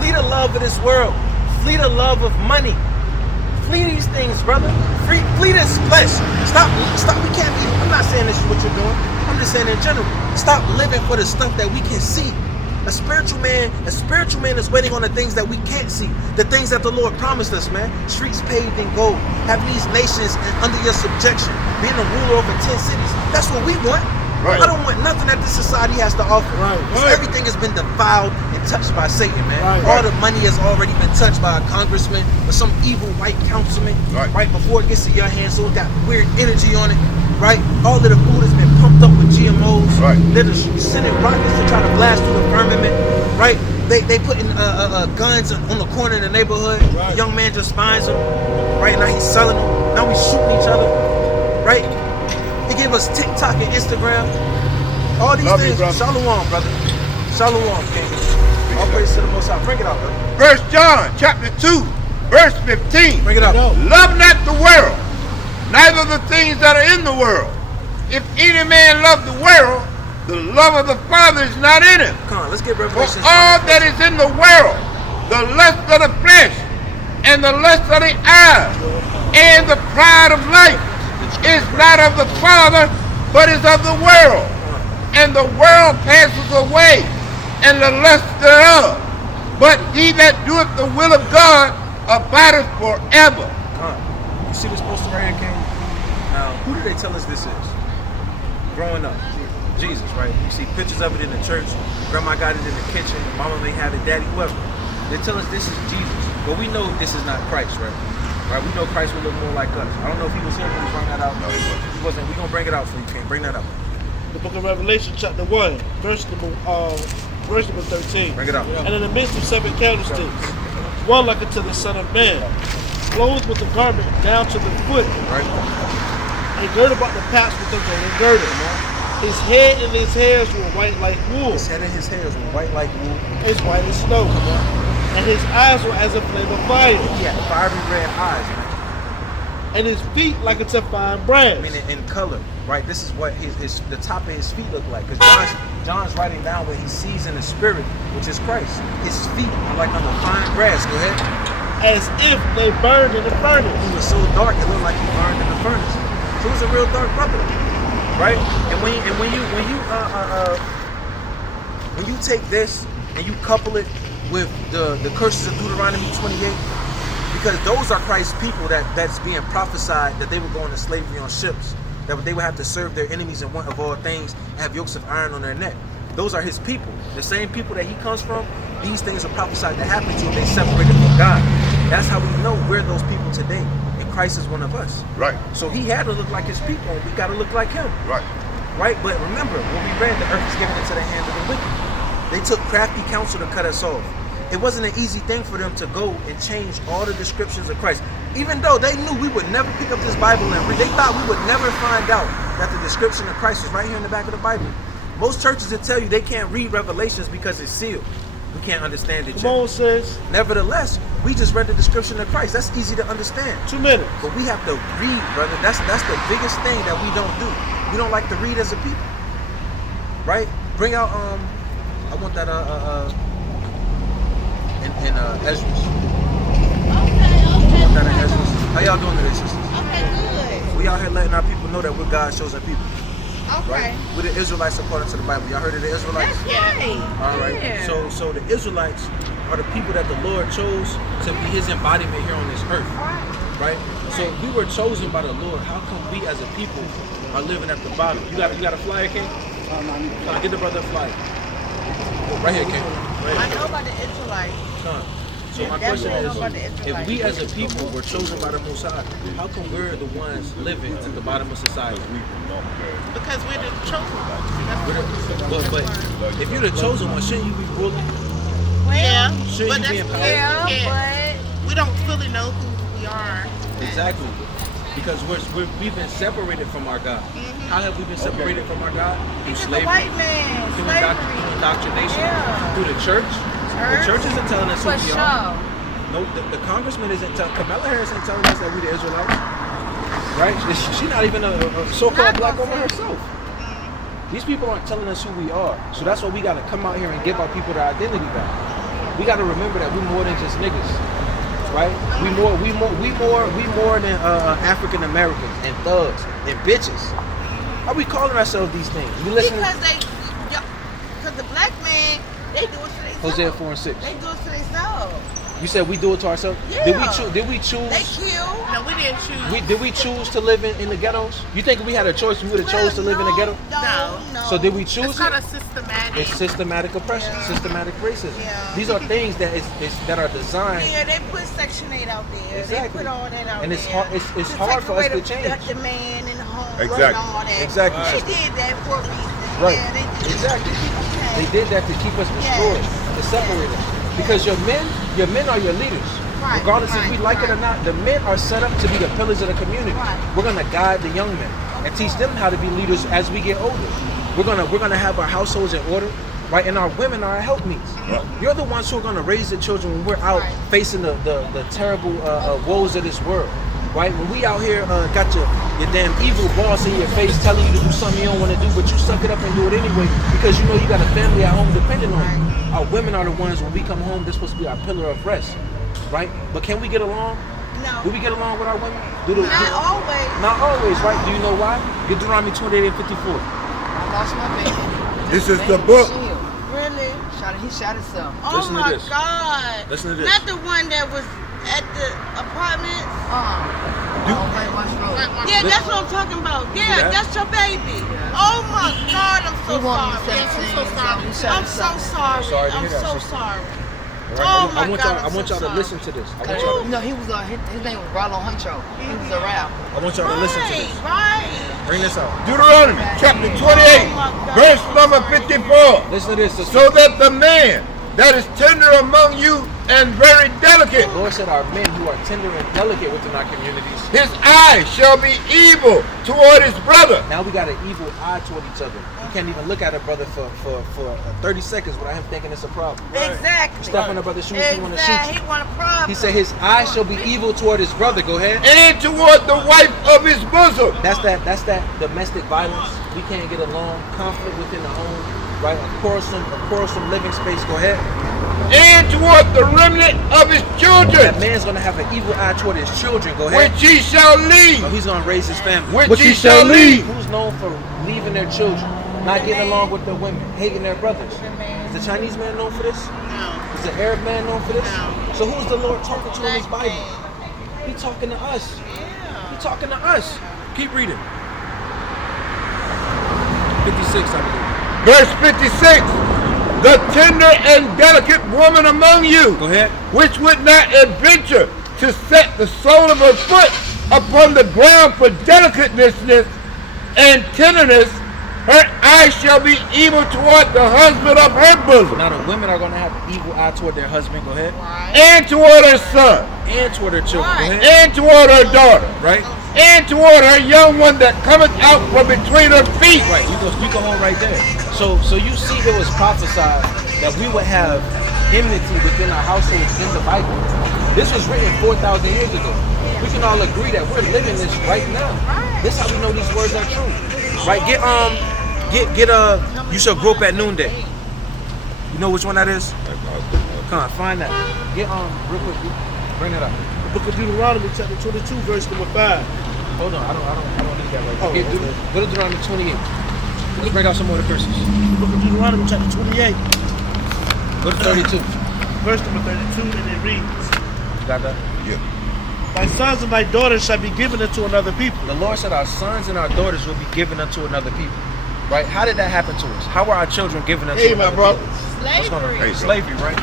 Flee the love of this world. Flee the love of money. Flee these things, brother. Flee this flesh. Stop. We can't be. I'm not saying this is what you're doing. I'm just saying in general. Stop living for the stuff that we can see. A spiritual man is waiting on the things that we can't see. The things that the Lord promised us, man. Streets paved in gold. Having these nations under your subjection. Being a ruler over 10 cities. That's what we want. Right. I don't want nothing that this society has to offer. Right. Everything has been defiled and touched by Satan, man. Right. All the money has already been touched by a congressman or some evil white councilman. Right before it gets to your hands, so it got weird energy on it. Right. All of the food has been pumped up with GMOs. Right. They're just sending rockets to try to blast through the firmament. Right. They putting guns on the corner in the neighborhood. Right. The young man just finds them. Right. Now he's selling them. Now we shooting each other. Right. He gave us TikTok and Instagram. All these things. Shalom, brother. Shalom, king. All praise to the Most High. Bring it out, brother. 1 John chapter 2, verse 15. Bring it out. Love not the world, neither the things that are in the world. If any man love the world, the love of the Father is not in him. Come on, let's get Revelation. For all that is in the world, the lust of the flesh, and the lust of the eyes, and the pride of life, is not of the Father, but is of the world. And the world passes away, and the lust thereof. But he that doeth the will of God abideth forever. You see this poster right here, King? Now, who do they tell us this is? Growing up, Jesus, right? You see pictures of it in the church. Grandma got it in the kitchen. Mama may have it, daddy, whoever. They tell us this is Jesus, but we know this is not Christ, right? Right, we know Christ will look more like us. I don't know if he was here when we brought that out. No, he wasn't. We're going to bring it out for you, King. Bring that up. The book of Revelation, chapter 1, verse number 13. Bring it out. And in the midst of 7 candlesticks, one like unto the Son of Man, clothed with a garment down to the foot, right, and girded about the paps with a golden girdle. His head and his hairs were white like wool. His head and his hairs were white like wool. It's white as snow. Come on. And his eyes were as a flame of fire. He had fiery red eyes, man. And his feet like unto fine brass. I mean, in color, right? This is what the top of his feet look like. Because John's writing down what he sees in the spirit, which is Christ. His feet are like on the fine brass. Go ahead. As if they burned in the furnace. He was so dark, it looked like he burned in the furnace. So he was a real dark brother, right? And when you take this and you couple it with the curses of Deuteronomy 28, because those are Christ's people that's being prophesied that they would go into slavery on ships, that they would have to serve their enemies and want of all things and have yokes of iron on their neck. Those are his people. The same people that he comes from, these things are prophesied to happen to if they separated from God. That's how we know we're those people today, and Christ is one of us. Right. So he had to look like his people, and we got to look like him. Right. Right? But remember, when we read, the earth is given into the hand of the wicked. They took crafty counsel to cut us off. It wasn't an easy thing for them to go and change all the descriptions of Christ. Even though they knew we would never pick up this Bible and read, they thought we would never find out that the description of Christ was right here in the back of the Bible. Most churches will tell you they can't read Revelations because it's sealed. We can't understand it yet. Come on, sis. Nevertheless, we just read the description of Christ. That's easy to understand. 2 minutes. But we have to read, brother. That's the biggest thing that we don't do. We don't like to read as a people. Right? Bring out I want that in Ezra's. Okay. I want that in Ezra's. How y'all doing today, sisters? Okay, good. We out here letting our people know that we're God's chosen people. Okay. Right? We're the Israelites according to the Bible. Y'all heard of the Israelites? That's right. All right. Yeah. So the Israelites are the people that the Lord chose to be His embodiment here on this earth. Right. So if we were chosen by the Lord, how come we as a people are living at the bottom? You got a flyer, King? Get the brother a flyer. Right here, King. Right I here. know about the Israelites. Come. So my Definitely question know about the is, if Israelites. we as a people were chosen by the Most High, how come we're the ones living at the bottom of society? Because we're the chosen ones. But if you're the chosen one, shouldn't you be ruling? Yeah, Shouldn't but you be that's empowered? we don't fully know who we are. Exactly. Because we've been separated from our God. How have we been separated from our God? Through Because the slavery, white man, through slavery. indoctrination, Yeah. through the church. The church isn't telling us who For we sure. are. No, the congressman isn't telling. Kamala Harris ain't telling us that we the Israelites. Right? She's not even a so-called black woman herself. These people aren't telling us who we are. So that's why we got to come out here and give our people their identity back. We got to remember that we're more than just niggas. Right? We more than African Americans and thugs and bitches. How we calling ourselves these things? We listen Because the black man, they do it to themselves. Hosea 4:6. They do it to themselves. You said we do it to ourselves. Yeah. Did we choose? They kill. No, we didn't choose. Did we choose to live in the ghettos? You think if we had a choice, we would have chose to live in the ghetto? No. So did we choose It's kind it? of systematic. It's systematic oppression, systematic racism. Yeah. These are things that are designed. Yeah, they put Section 8 out there. Exactly. They put all that out And there. it's hard. It's to hard take for us away to change. The man and the home Exactly. and all that. Exactly. They did that for a reason. Right. Yeah, they did. Exactly. Okay. They did that to keep us destroyed, to separate us. Because your men are your leaders. Right, Regardless if we right, like it or right. not, the men are set up to be the pillars of the community. Right. We're gonna guide the young men and teach them how to be leaders as we get older. We're gonna have our households in order, right? And our women are our helpmeets. You're the ones who are gonna raise the children when we're out Right. facing the terrible woes of this world. Right? When we out here got your damn evil boss in your face telling you to do something you don't want to do, but you suck it up and do it anyway because you know you got a family at home depending on you. Our women are the ones when we come home, they're supposed to be our pillar of rest. Right? But can we get along? No. Do we get along with our women? Not always. Not always, right? Do you know why? Deuteronomy 28 and 54. I lost my baby. This is the book. Really? He shot himself. Oh Listen to my this. God. Listen to this. Not the one that was at the apartment. Yeah, that's what I'm talking about. Yeah, that? that's your baby. Oh my God, I'm so He wanted sorry. to say I'm so things, sorry. so he shot I'm so himself. sorry. Sorry to hear I'm that, so sister. sorry. All right? Oh my I want God, y'all, I I'm want so y'all to sorry. listen to this. I want y'all, You know, he was his name was Rollo Huncho. He was a rap. I want y'all to listen to this. Right. Bring this out. Deuteronomy chapter 28, Oh my God. verse number 54. Listen to this. sister. So that the man that is tender among you and very delicate, The Lord said our men who are tender and delicate within our communities. his eye shall be evil toward his brother. Now we got an evil eye toward each other. You can't even look at a brother for 30 seconds without him thinking it's a problem. Exactly. Step on a brother's shoes, he want to shoot Exactly. you. He want a problem. He said his eye shall be evil toward his brother. Go ahead. And toward the wife of his bosom. That's that domestic violence. We can't get along, conflict within the home, right? A quarrelsome living space. Go ahead. And toward the remnant of his children, That man's gonna have an evil eye toward his children. Go ahead. which he shall leave. So he's gonna raise his family. Which he shall leave. Who's known for leaving their children, not getting along with their women, hating their brothers? Is the Chinese man known for this? No. Is the Arab man known for this? No. So who's the Lord talking to in his Black Bible? man. He talking to us. Yeah. He talking to us. Keep reading. 56, I believe. Verse 56. The tender and delicate woman among you, Go ahead. which would not adventure to set the sole of her foot upon the ground for delicateness and tenderness, her eye shall be evil toward the husband of her bosom, Now the women are going to have an evil eye toward their husband. Go ahead. Right. and toward her son, And toward their children. Go ahead. and toward her daughter, Right? and toward her young one that cometh out from between her feet. Right. You go home right there. So you see it was prophesied that we would have enmity within our households in the Bible. This was written 4,000 years ago. We can all agree that we're living this right now. This is how we know these words are true. Right? You shall grow up at noonday. You know which one that is? Come on, find that. Get real quick. Bring it up. The book of Deuteronomy chapter 22, verse number 5. Hold on, I don't need that right now. Go to Deuteronomy 28. Let's break out some more of the curses. Book of Deuteronomy chapter 28, Go to 32. verse number 32, and it reads, You got that? thy sons and thy daughters shall be given unto another people. The Lord said our sons and our daughters will be given unto another people. Right? How did that happen to us? How were our children given unto Hey, my another brother. people? What's going on? Slavery. Slavery, right?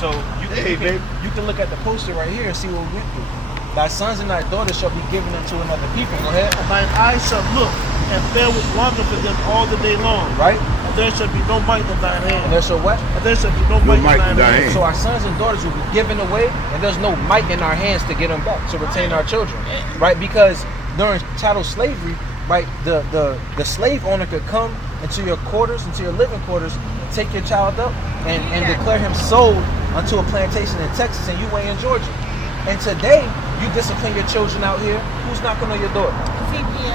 So Hey, baby. you can look at the poster right here and see what we went through. Thy sons and thy daughters shall be given unto another people. Go ahead. And thine eyes shall look, and there was wonder for them all the day long. Right? And there shall be no might in thine And hand. there's so what? And there shall be no No might in thine hand. So our sons and daughters will be given away, and there's no might in our hands to get them back, to retain our children, right? Because during chattel slavery, right, the slave owner could come into your quarters, into your living quarters, and take your child up and declare him sold unto a plantation in Texas, and you way in Georgia. And today, you discipline your children out here. Who's knocking on your door?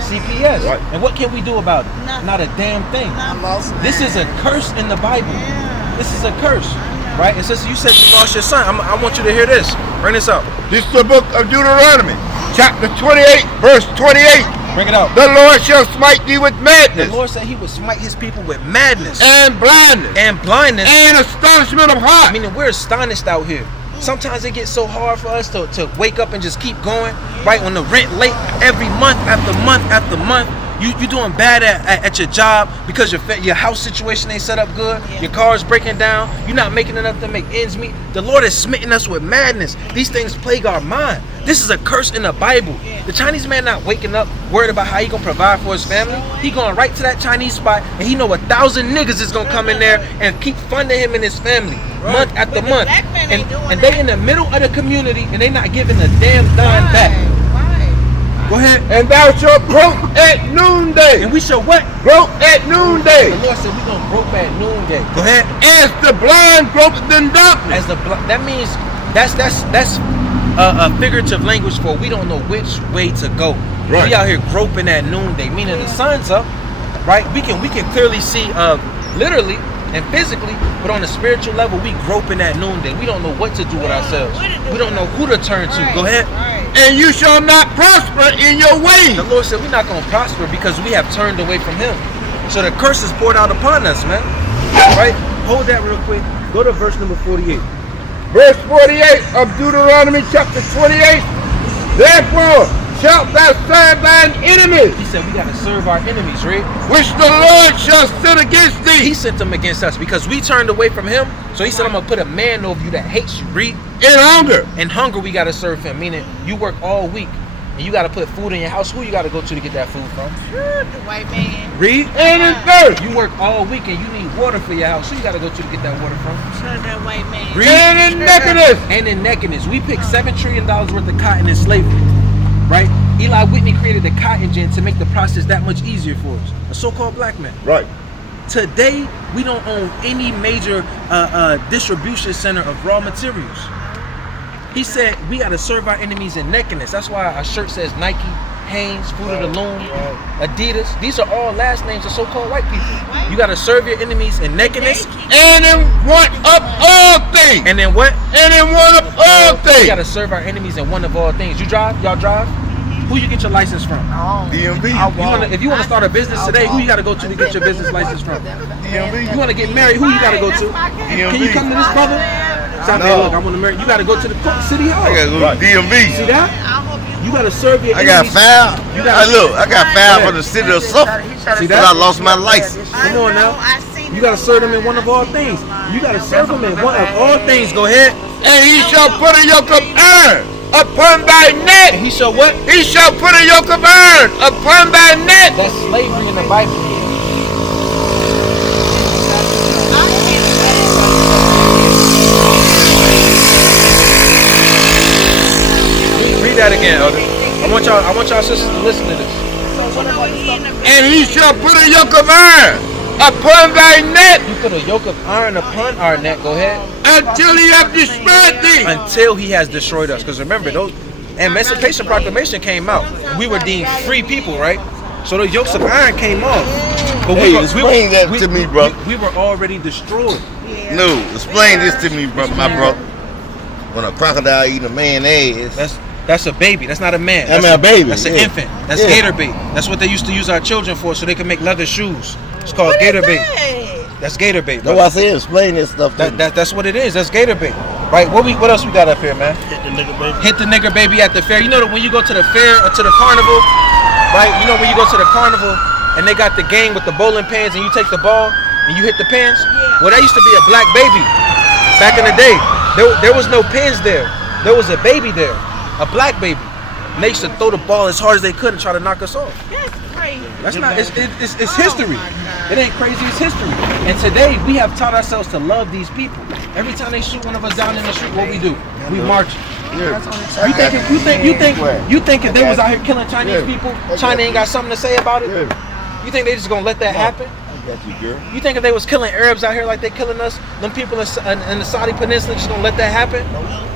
CPS. Right. And what can we do about it? Nothing. Not a damn thing. I lost mine. This is a curse in the Bible. Yeah. This is a curse, right? And since you said you lost your son, I want you to hear this. Bring this out. This is the book of Deuteronomy, chapter 28, verse 28. Bring it out. The Lord shall smite thee with The madness Lord said he would smite his people with madness and blindness and blindness. and astonishment of heart. Meaning we're astonished out here. Sometimes it gets so hard for us to wake up and just keep going, right? When the rent late every month after month after month, you doing bad at your job because your house situation ain't set up good, your car's breaking down, you're not making enough to make ends meet. The Lord has smitten us with madness. These things plague our mind. This is a curse in the Bible. The Chinese man not waking up worried about how he gonna provide for his family. He going right to that Chinese spot, and he know 1,000 niggas is gonna come in there and keep funding him and his family month after But the month. black man ain't doing And they that. in the middle of the community, and they not giving a damn dime back. Right. Go ahead. And thou shalt grope at noonday. And we shall what? Grope at noonday. The Lord said we gonna grope at noonday. Go ahead. As the blind gropeth in darkness. That means that's a figurative language for we don't know which way to go. Right. We out here groping at noonday, meaning the sun's up, right? We can clearly see literally and physically, but on a spiritual level, we groping at noonday. We don't know what to do with ourselves. We don't know who to turn to. Go ahead. And you shall not prosper in your ways. The Lord said we're not going to prosper because we have turned away from Him. So the curse is poured out upon us, man. Right? Hold that real quick. Go to verse number 48. Verse 48 of Deuteronomy chapter 28. Therefore shalt thou serve thine enemies, He said we got to serve our enemies, right? which the Lord shall send against thee. He sent them against us because we turned away from Him. So He said, I'm going to put a man over you that hates you, read. In hunger. In hunger, we got to serve Him. Meaning, you work all week and you got to put food in your house. Who you got to go to get that food from? The white man. Read. And in thirst. You work all week and you need water for your house. Who you got to go to get that water from? Serve that white man. Read. And in nakedness. And in nakedness. We picked $7 trillion worth of cotton in slavery, right? Eli Whitney created the cotton gin to make the process that much easier for us. A so-called black man. Right. Today, we don't own any major distribution center of raw materials. He said we got to serve our enemies in nakedness. That's why our shirt says Nike, Hanes, Fruit of the Loom, Adidas. These are all last names of so-called white people. You got to serve your enemies in nakedness. And in want of all things. And then what? And in want of all We things. got to serve our enemies in one of all things. You drive? Y'all drive? Who you get your license from? DMV. If you want to start a business today, who you got to go to get your business license from? DMV. You want to get married, who you got to go to? Can you come to this brother? Stop there, look, I want to marry. You got to go to the city hall. I gotta go to DMV. See that? You got to serve your I got enemies. fouled. You gotta- I got fouled from the city of Suffolk See because that? I lost my license. Come on now. You got to serve them in one of all things. You got to serve them in one of all things. Go ahead. And he shall put a yoke of iron upon thy And neck. he shall what? He shall put a yoke of iron upon thy neck. That's slavery in the Bible. Read that again, Elder. I want y'all sisters to listen to this. And he shall put a yoke of iron upon thy neck You put a yoke of iron upon our neck. Go ahead. until he have destroyed thee. Until he has destroyed us. Because remember, those Emancipation Proclamation came out. We were deemed free people, right? So the yokes of iron came off. But Hey, explain that to me, bro. We were already destroyed. No, explain this to me, bro, my brother. When a crocodile eat a man's ass, That's a baby. That's not a man. I That's mean, a baby. That's an Yeah. infant. That's Yeah. gator bait. That's what they used to use our children for, so they can make leather shoes. It's called What gator is bait. that? That's gator bait. That's why I said explain this stuff. To me. That's what it is. That's gator bait. Right? What else we got up here, man? Hit the nigga, baby. Hit the nigger baby at the fair. You know that when you go to the fair or to the carnival, right? You know when you go to the carnival and they got the game with the bowling pins and you take the ball and you hit the pins? Yeah. Well, that used to be a black baby back in the day. There was no pins there. There was a baby there, a black baby. And they used to throw the ball as hard as they could and try to knock us off. That's crazy. That's not. It's Oh history. my God. It ain't crazy. It's history. And today we have taught ourselves to love these people. Every time they shoot one of us down in the street, what we do? We march. Yeah. You think if they was out here killing Chinese Yeah. people, China ain't got something to say about it? Yeah. You think they just gonna let that happen? I got you, girl. You think if they was killing Arabs out here like they killing us, them people in the Saudi Peninsula just gonna let that happen?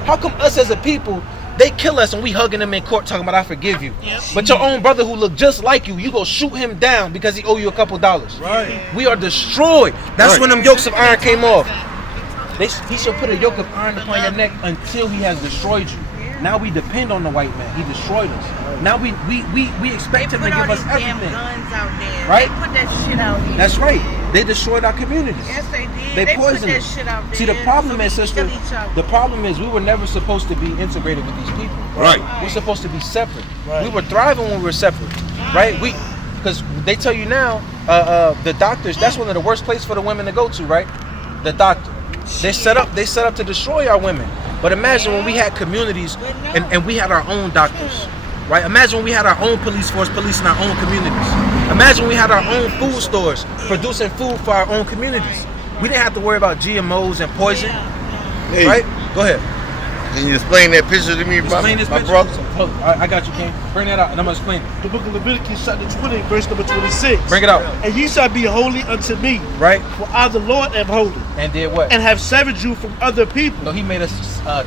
How come us as a people, they kill us and we hugging them in court talking about I forgive you? But your own brother who look just like you go shoot him down because he owe you a couple dollars. Right. We are destroyed. That's Right. when them yokes of iron came off. He shall put a yoke of iron upon your neck until he has destroyed you. Now we depend on the white man. He destroyed us. Now we expect him to Put all give us these damn everything. guns out there. Right? They put that shit out there. That's right. They destroyed our communities. Yes, they did. They put poisoned that us. shit out there. See, the problem so is, we sister, kill each other. the problem is we were never supposed to be integrated with these people. Right. We're supposed to be separate. Right. We were thriving when we were separate, right? Because they tell you now, the doctors, that's one of the worst places for the women to go to, right? The doctor. They set up to destroy our women. But imagine when we had communities and we had our own doctors, right? Imagine when we had our own police force policing our own communities. Imagine we had our own food stores producing food for our own communities. We didn't have to worry about GMOs and poison, Hey, right? Go ahead. Can you explain that picture to me, Explain this my picture. brother? Hold on. I got you, King. Bring that out and I'm gonna explain it. The book of Leviticus, chapter 20, verse number 26. Bring it out, And ye shall be holy unto me, right? for I the Lord am holy, And did what? and have severed you from other people, No, he made us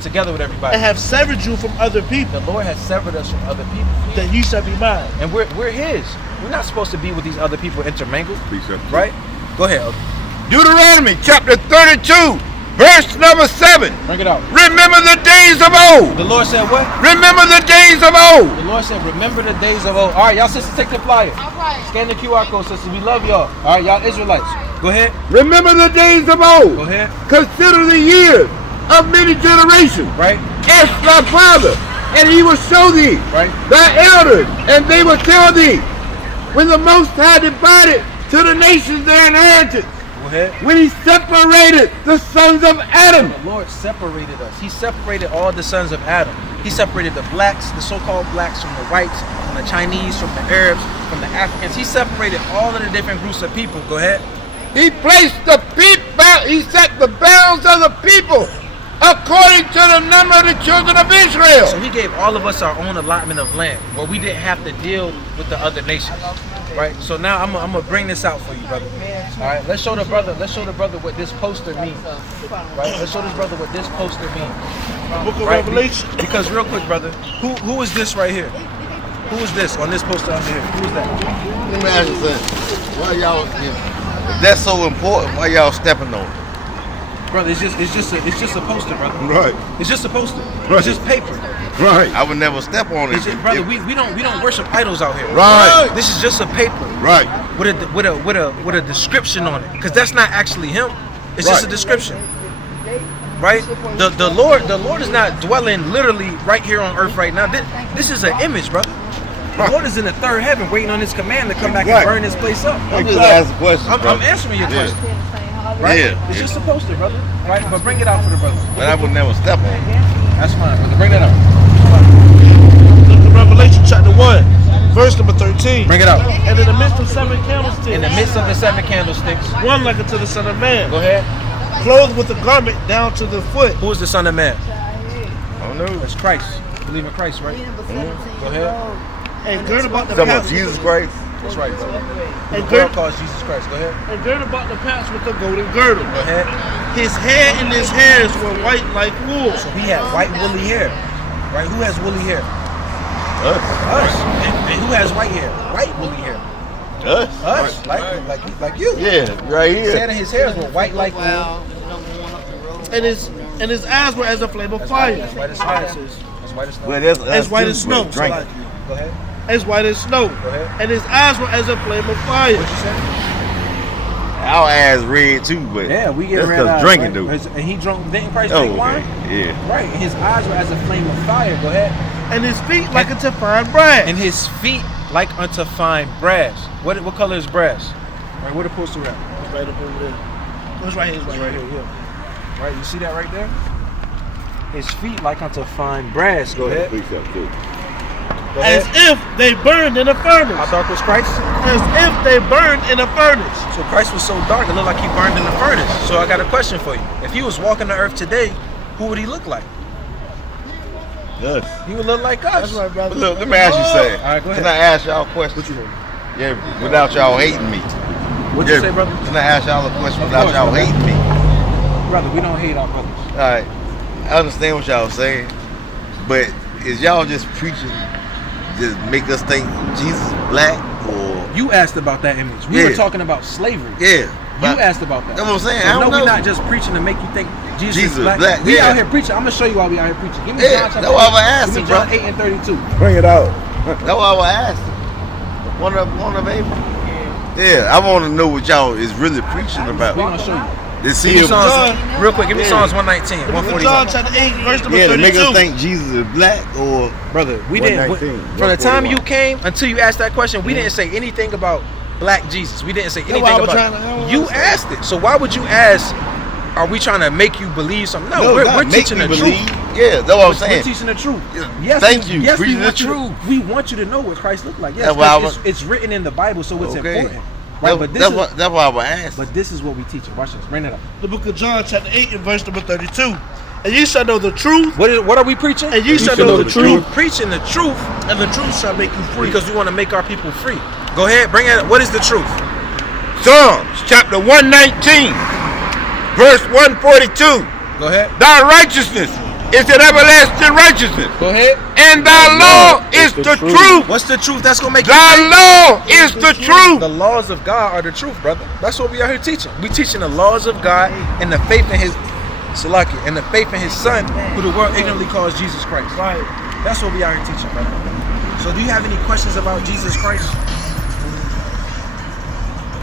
together with everybody. and have severed you from other people, The Lord has severed us from other people. that ye shall be mine. And we're his. We're not supposed to be with these other people intermingled, Precept. right? Go ahead. Elder. Deuteronomy chapter 32, verse number 7. Bring it out. Remember the days of old. The Lord said what? Remember the days of old. The Lord said, remember the days of old. All right, y'all sisters, take the flyer. All right. Scan the QR code, sisters. We love y'all. All right, y'all Israelites. Go ahead. Remember the days of Go old. ahead. Consider the years of many generations. Right? Ask thy father, and he will show thee Right? thy elders, and they will tell thee. When the Most High divided to the nations their inheritance, Go ahead. when he separated the sons of Adam. The Lord separated us. He separated all the sons of Adam. He separated the blacks, the so-called blacks, from the whites, from the Chinese, from the Arabs, from the Africans. He separated all of the different groups of people. Go ahead. He placed the people, he set the bounds of the people according to the number of the children of Israel. So he gave all of us our own allotment of land where we didn't have to deal with the other nations. Right? So now I'm gonna bring this out for you, brother. All right, let's show the brother what this poster means. Right? Let's show this brother what this poster means. Book of Right? Revelation. Because real quick, brother, who is this right here? Who is this on this poster under here? Who is that? Let me ask you something. Why y'all, if that's so important, why y'all stepping on it? Brother, it's just a poster, brother. Right, It's just a poster. Right. It's just paper. right. I would never step on it. It's just, brother, we don't worship idols out here. Right. This is just a paper. Right. With a description on it, because that's not actually him. It's just a Right. description, right? The Lord is not dwelling literally right here on earth right now. This is an image, brother. The Lord is in the third heaven, waiting on His command to come back Right. and burn this place up. I'm just asking questions. I'm answering your question, right? Yeah. It's just a poster, brother. Right? But bring it out for the brother. But I would never step on it. That's fine, brother. Bring that out. Book of Revelation, chapter 1, verse number 13. Bring it out. And in the midst of seven candlesticks, In the midst of the seven candlesticks. one like unto the Son of Man, Go ahead. clothed with a garment down to the foot, Who is the Son of Man? I don't know. That's Christ. Believe in Christ, right? Go ahead. and girt about the Talking about paps. Jesus Christ. That's right, brother. The And world girt, calls Jesus Christ. Go ahead. and girt about the paps with a golden girdle. Go ahead. His hair and his hairs were white like wool. So we have white woolly hair, right? Who has woolly hair? Us. Us. And who has white hair? White woolly hair. Us. Us. Like you. Yeah, right He said here. that his hairs were white like wool. And his eyes were as a flame of That's fire. right. That's right. His eyes. That's white as snow. Well, that's As white as too, snow. but So drink like, it. Go ahead. as white as snow. ahead. And his eyes were as a flame of fire. What you say? Our eyes red too, but Yeah, we get that's red eyes. drinking, right? dude. And he drunk. Didn't Christ Oh, drink wine? okay. Yeah. Right. And his eyes were as a flame of fire. Go ahead. And his feet like unto fine brass. And his feet like unto fine brass. What color is brass? Right. Where the poster at? It's right up over there. Oh, it's right here. It's right, here. Yeah. Right. You see that right there? His feet like unto fine brass. Go ahead. Think so too. Go As ahead. if they burned in a furnace. How dark was Christ? As if they burned in a furnace. So Christ was so dark, it looked like he burned in the furnace. So I got a question for you. If he was walking the earth today, who would he look like? Us. He would look like us. That's right, brother. But look, let me ask you something. All right, go ahead. Can I ask y'all a question? What you mean? Yeah, without y'all hating me. What'd you Yeah, say, brother? Can I ask y'all a question Of without course, y'all brother. hating me? Brother, we don't hate our brothers. All right, I understand what y'all saying, but is y'all just preaching, just make us think Jesus is black or? You asked about that image. We Yeah. were talking about slavery. Yeah. You asked about that. That's what I'm saying. So I don't no, know. we're not just preaching to make you think Jesus Jesus is is black. black, We yeah. out here preaching. I'm gonna show you why we out here preaching. Give me Yeah, John chapter that's why I 8. asked Give him, me John bro. 8 and 32. Bring it out. That's why I asked. One of April. Yeah, I want to know what y'all is really preaching about. We're gonna show you. To Give see me if, Psalms, real quick, give me Yeah. Psalms 119, The book of 140. John chapter 8, verse number yeah, to make 32. us think Jesus is black or Brother, we didn't. 119, From the time 141. you came until you asked that question, we didn't say anything about black Jesus. We didn't say why anything I was about. trying to- You asked it, so why would you ask? Are we trying to make you believe something? No, no, we're God, make teaching me the believe. truth. Yeah, that's what I'm We're saying. teaching the truth. Yeah. Yes, Thank you. Yes, we Preaching the want you. truth. We want you to know what Christ looked like. Yes, That's why I 'cause was- it's written in the Bible, so it's Okay. important. Right, but this that's is. why I was asking. But this is what we teach. Watch this. Bring it up. The book of John chapter 8 and verse number 32. And ye shall know the truth, What are we preaching? and ye shall know the truth, Preaching the truth and the truth shall make you free. because we want to make our people free. Go ahead, bring it up. What is the truth? Psalms chapter 119, verse 142. Go ahead. Thy righteousness is an everlasting righteousness, Go ahead. and thy law is the truth. What's the truth that's gonna make you Thy free? law is the The truth. laws of God are the truth, brother. That's what we are here teaching. We teaching the laws of God and the faith in His Salaki and the faith in His Son, who the world ignorantly calls Jesus Christ. Right. That's what we are here teaching, brother. So, do you have any questions about Jesus Christ?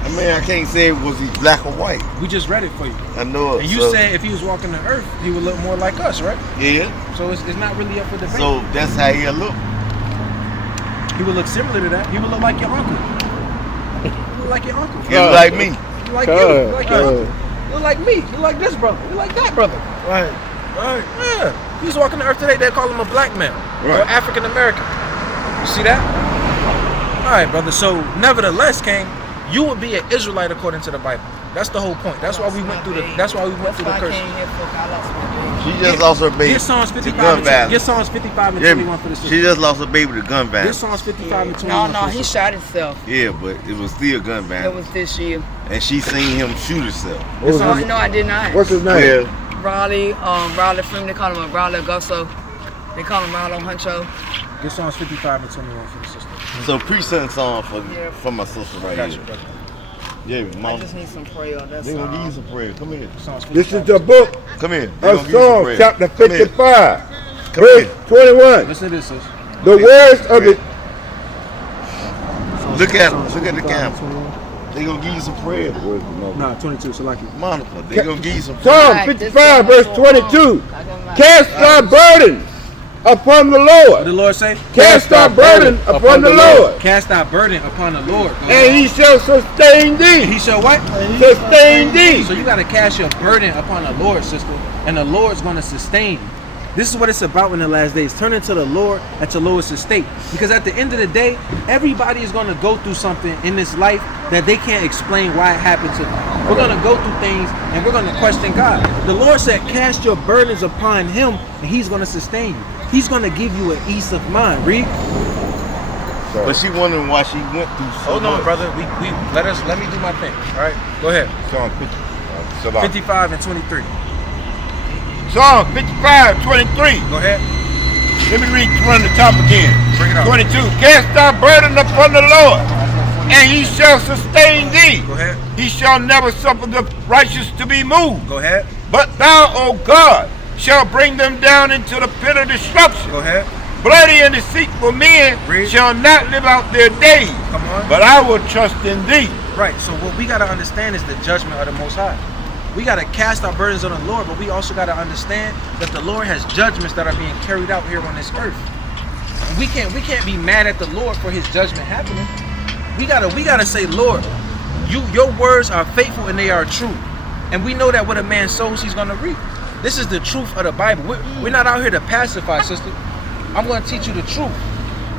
I mean, I can't say was he black or white. We just read it for you. I know it. And you so, said if He was walking the earth, He would look more like us, right? yeah. So it's not really up for debate. So that's how he look. He would look similar to that. He would look like your uncle. He would look like your uncle. He was like me. He like you. He like your uncle. He look like me. He like this brother. He like that brother. Right. Right. Yeah. He was walking the earth today. They call him a black man or African American. You see that? All right, brother. So, nevertheless, King, you would be an Israelite according to the Bible. That's the whole point. That's why we went through the. That's why we went through the I curse. came here for. I lost my baby. She just lost her baby Get Psalms to 55. gun And, violence. get Psalms 55 and Hear me? 21 for the sister. She just lost her baby to gun Get violence. Psalms 55 and 21. No, for no, the he sister. shot himself. Yeah, but it was still gun It violence. was this year. And she seen him shoot herself. What was No, his, no, I did not. what's his name? Yeah. Raleigh Freeman, they call him a Raleigh Gusso. They call him Raleigh Huncho. Get Psalms 55 and 21 for the sister. So preach something song Yeah. for my sister right Got you, here. brother. Yeah, I mom. just need some prayer. That's They gonna give you all. some prayer. Come here. Psalms 55. This is the book Come here. They of gonna give you some Psalms prayer. chapter Come here. 55, Come verse here. 21. Listen to this, sis. The words of the Look at him. Look at the camera. They gonna give you some prayer. Nah, 22, so lucky. Monica, they gonna give you some prayer. Psalm Right, 55, this verse is 22. I got my- Cast thy burden upon the What the Lord. Lord say? Cast thy burden upon the Lord, Cast thy burden upon the Lord. Go and ahead. he shall sustain thee. He shall what? Sustain thee. So you got to cast your burden upon the Lord, sister, and the Lord's going to sustain you. This is what it's about in the last days. Turn into the Lord at your lowest estate. Because at the end of the day, everybody is going to go through something in this life that they can't explain why it happened to them. We're going to go through things and we're going to question God. The Lord said, cast your burdens upon him and he's going to sustain you. He's going to give you an ease of mind. Read. But she wondering why she went through so Hold on, much. brother. Let me do my thing. All right. Go ahead. Psalm 55. 55 and 23. Psalm 55, 23. Go ahead. Let me read from the top again. Bring it up. 22. Cast thy burden upon the Lord, and he shall sustain thee. Go ahead. He shall never suffer the righteous to be moved. Go ahead. But thou, O God, shall bring them down into the pit of destruction. Go ahead. Bloody and deceitful men Read. shall not live out their days. Come on. But I will trust in thee. Right. So what we gotta understand is the judgment of the Most High. We gotta cast our burdens on the Lord, but we also gotta understand that the Lord has judgments that are being carried out here on this earth. And we can't be mad at the Lord for His judgment happening. We gotta say, Lord, your words are faithful and they are true. And we know that what a man sows, he's gonna reap. This is the truth of the Bible. We're not out here to pacify, sister. I'm gonna teach you the truth.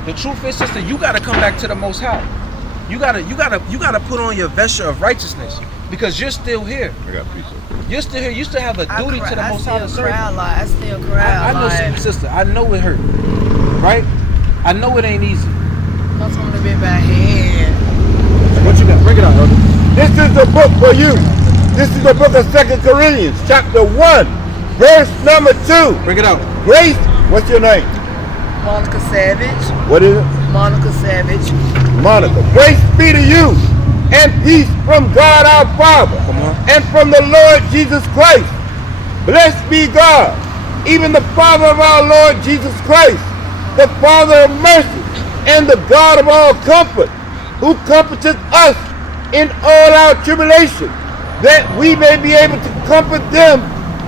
The truth is, sister, you gotta come back to the Most High. You gotta put on your vesture of righteousness because you're still here. I got pizza. You're still here. You still have a duty to the Most High to serve. I still cry. I know, sister. I know it hurt, right? I know it ain't easy. What's on the bit back here? What you got? Bring it out, brother. This is the book for you. This is the book of 2 Corinthians, chapter 1, verse number 2. Bring it out. Grace, what's your name? Monica Savage. What is it? Monica Savage. Monica. Grace be to you and peace from God our Father Come on. and from the Lord Jesus Christ. Blessed be God, even the Father of our Lord Jesus Christ, the Father of mercy and the God of all comfort, who comforteth us in all our tribulation, that we may be able to comfort them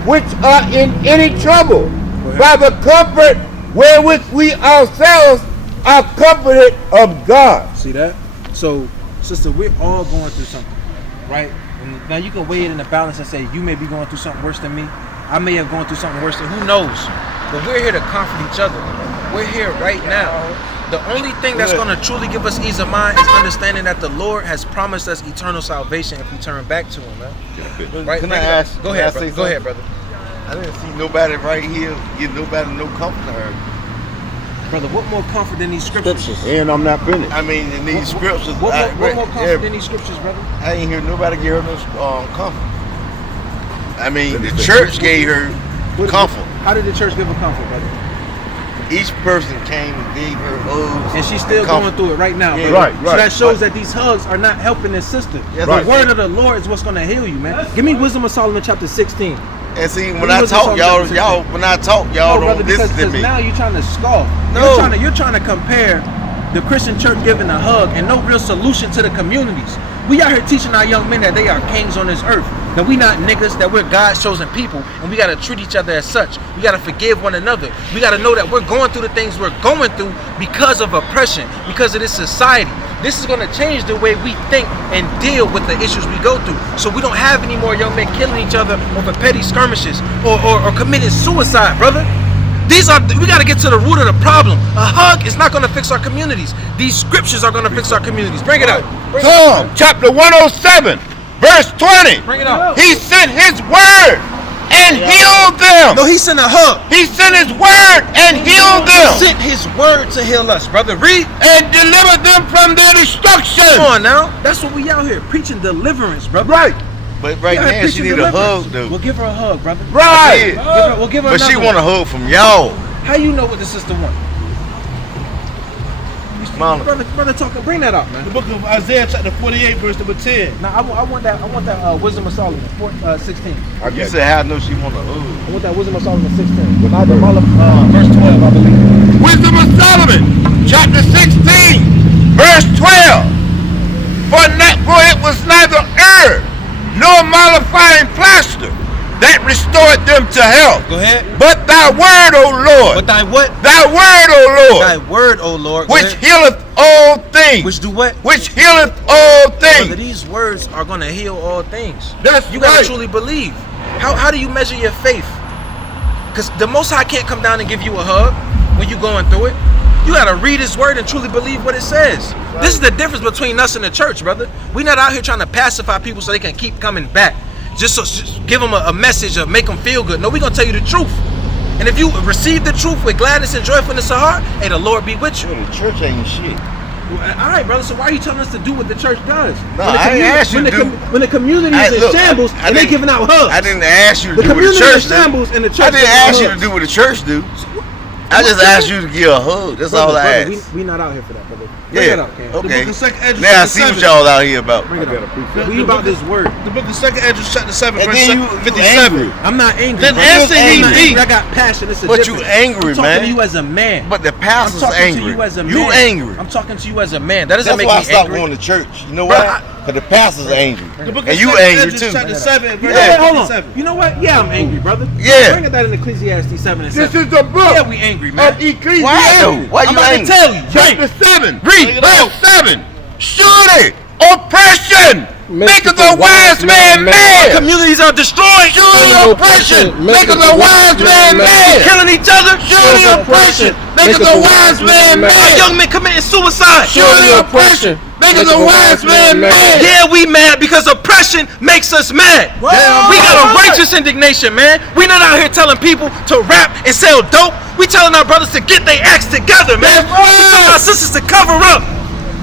which are in any trouble by the comfort wherewith we ourselves are comforted of God. See that? So, sister, we're all going through something, right? And now you can weigh it in the balance and say, you may be going through something worse than me. I may have gone through something worse than who knows? But we're here to comfort each other. We're here right now. The only thing that's going to truly give us ease of mind is understanding that the Lord has promised us eternal salvation if we turn back to Him, man. Right? Can I ask? Go can I ahead, say brother. Go ahead, something? brother. I didn't see nobody right here give nobody no comfort to her. Brother, what more comfort than these scriptures? And I'm not finished. I mean, in these scriptures, What more comfort than these scriptures, brother? I ain't hear nobody give her no comfort. I mean, the church gave her comfort. How did the church give her comfort, brother? Each person came and gave her hugs. And she's still comfort. going through it right now. Yeah. brother. Right, So that shows that these hugs are not helping this sister. Yes, The right. word of the Lord is what's going to heal you, man. Give me Wisdom of Solomon chapter 16. And see, when He I was talk, in y'all Psalm don't brother, listen to because me. now you're trying to scoff. No. You're trying to compare the Christian church giving a hug and no real solution to the communities. We out here teaching our young men that they are kings on this earth. That we not niggas, that we're God's chosen people, and we gotta treat each other as such. We gotta forgive one another. We gotta know that we're going through the things we're going through because of oppression, because of this society. This is gonna change the way we think and deal with the issues we go through. So we don't have any more young men killing each other over petty skirmishes or committing suicide, brother. We gotta get to the root of the problem. A hug is not gonna fix our communities. These scriptures are gonna fix our communities. Bring it out. Psalm chapter 107, verse 20. Bring it out. He sent His word and healed them. No, he sent a hug. He sent His word and healed He them sent his word to heal us, brother. Read. and delivered them from their destruction. Come on now. That's what we out here preaching deliverance, brother. Right, But right We out here now, she preaching need a deliverance. hug, though. We'll give her a hug, brother. right. Yeah. We'll give her But she another want a one. hug from y'all. How you know what the sister wants? Monica. Brother, talk. Bring that up, The man. book of Isaiah chapter 48, verse number 10. Now I want that Wisdom of Solomon 16. You said how I know she want a hug. I want that Wisdom of Solomon 16. Verse 12, I believe. Wisdom of Solomon, chapter 16, verse 12. For it was neither herb nor mollifying plaster that restored them to health, Go ahead. but thy word, O Lord. But thy what? Thy word, O Lord, Thy word, O Lord. Go which ahead. healeth all things. Which do what? Which healeth all Brother, things. these words are gonna heal all things. That's You gotta right. truly believe. How do you measure your faith? Because the Most High can't come down and give you a hug when you're going through it. You gotta read His word and truly believe what it says. This is the difference between us and the church, brother. We're not out here trying to pacify people so they can keep coming back. Just give them a message or make them feel good. No, we're gonna tell you the truth. And if you receive the truth with gladness and joyfulness of heart, hey, the Lord be with you. The church ain't shit. All right, brother. So why are you telling us to do what the church does? No, When the I didn't ask you when to the do- when the community is in Look, shambles I and they didn't- giving out hugs. I didn't ask you to The do what the community church is in shambles and the church I didn't giving out ask you to hugs. do what the church do. I just asked you to give a hug. That's all I Brother, asked. we not out here for that, brother. Bring it Yeah. up, King. The book Okay. of 2nd Ezra, Now I chapter see what 7. y'all out here about. Bring it up. The We about this word. The book of 2nd Ezra, chapter 7, And verse then you 57. angry. I'm not angry. Then brother. answer I'm he not me. angry. I got passion. It's a But you difference. angry, I'm talking man. to you as a man. But the I'm pastor's talking angry. to you as a man. You angry. I'm talking to you as a man. That doesn't That's make why I me stopped angry. going to church. You know Bro, why? Because the pastor's angry. The book of And you 2nd angry Ezra, too. chapter 7, verse Yeah, hold 57. on. You know what? Yeah, I'm angry, brother. Yeah. Bring it that in Ecclesiastes 7 and 7. This is the book Yeah, we angry, of man. Ecclesiastes. Why though? Why I'm you about angry? to tell you. Chapter 7. Read verse 7. Surely oppression maketh a wise man mad. Communities are destroyed. Surely oppression maketh a wise man mad. Killing each other. Surely oppression maketh a wise man Our mad. young men committing suicide. Surely oppression maketh a wise man mad. Yeah, we mad because oppression makes us mad. We got a righteous indignation, man. We not out here telling people to rap and sell dope. We telling our brothers to get their acts together, man. We telling our sisters to cover up.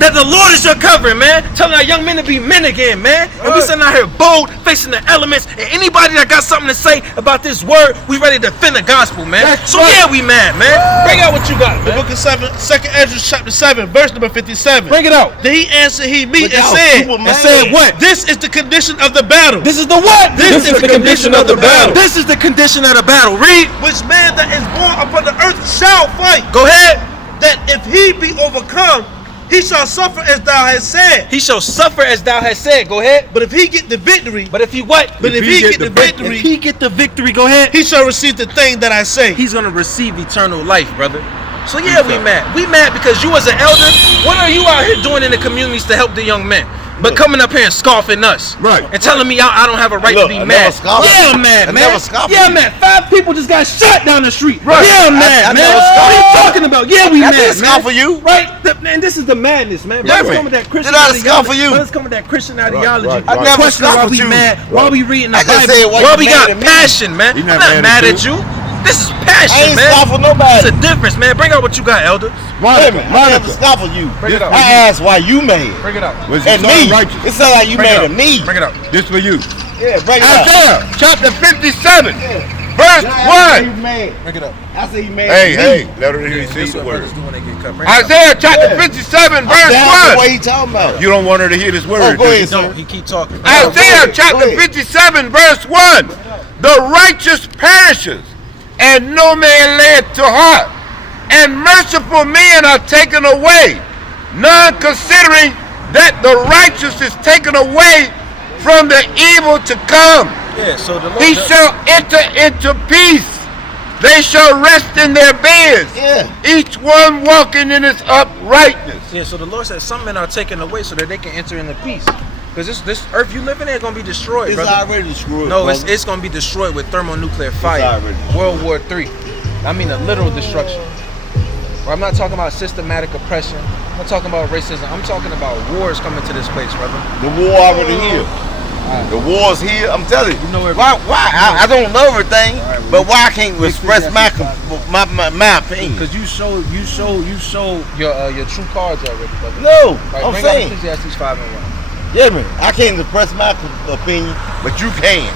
That the Lord is your covering, man. Telling our young men to be men again, man. And we sitting out here bold, facing the elements. And anybody that got something to say about this word, we ready to defend the gospel, man. So yeah, we mad, man. Bring out what you got, The man. book of 2nd Ezra, chapter 7, verse number 57. Bring it out. Then he answered he me and y'all said, super And said what? this is the condition of the battle. This is the what? This is the condition of the battle. This is the condition of the battle. Read. Which man that is born upon the earth shall fight. Go ahead. That if he be overcome, he shall suffer as thou hast said. He shall suffer as thou hast said. Go ahead. But if he get the victory, But if he what? but if he get the victory, If he get the victory, go ahead. he shall receive the thing that I say. He's gonna receive eternal life, brother. So yeah, we mad. We mad because you as an elder, what are you out here doing in the communities to help the young men? But coming up here and scoffing us. Right. And telling me I don't have a right Look, to be I mad. never scoffed. Yeah, I'm mad, I man. never scoffed Yeah, you. man. 5 people just got shot down the street. Right. Yeah, I'm mad, I man. never What are you scoffed. talking about? Yeah, we I mad, didn't man. scoff for you. Right? Man, this is the madness, man. Yeah, Brothers man. come with that Christian Did I ideology. scoff for you? Brothers come with that Christian ideology. right. I never Question why scoffed we with you. mad, why we reading the I just Bible, said why why you we mad got at me. passion, man. He I'm not not mad mad at at you. This is passion, I ain't man. scoffing It's nobody. a difference, man. Bring out what you got, elder. Wait a minute. I never scoffed for you. Bring it up. I asked why you mad. Bring it up. Was At you me. righteous? It sounds like you Bring it mad up. at me. Bring it up. This for you. Yeah, break it up. Isaiah chapter 57, verse 1. Bring it up. I say you mad Hey, at me. hey, let her hear you say This is the what word. brothers do when they get cut. Bring it up. Isaiah chapter 57, I'm verse down for 1. what he talking about. You don't want her to hear this word. Oh, go do ahead, you? sir. Don't. He keep talking. I- Isaiah Go chapter ahead. 57, verse 1. The righteous perishes, and no man layeth to heart, and merciful men are taken away, none considering that the righteous is taken away from the evil to come. Yeah. So the Lord. He shall enter into peace. They shall rest in their beds, Yeah. each one walking in his uprightness. Yeah. So the Lord said some men are taken away so that they can enter into peace. Because this earth you live in is gonna be destroyed, It's brother. already destroyed. No, brother. it's gonna be destroyed with thermonuclear fire. already destroyed. World War III. I mean a literal destruction. I'm not talking about systematic oppression. I'm not talking about racism. I'm talking about wars coming to this place, brother. The war already here. The war's here. I'm telling you. You know Why? I don't know everything, but why I can't express my opinion? Because you show your true cards already, brother. No, Right, I'm bring saying. out Ecclesiastes 5 and 1. Yeah, man. I can't express my opinion, but you can.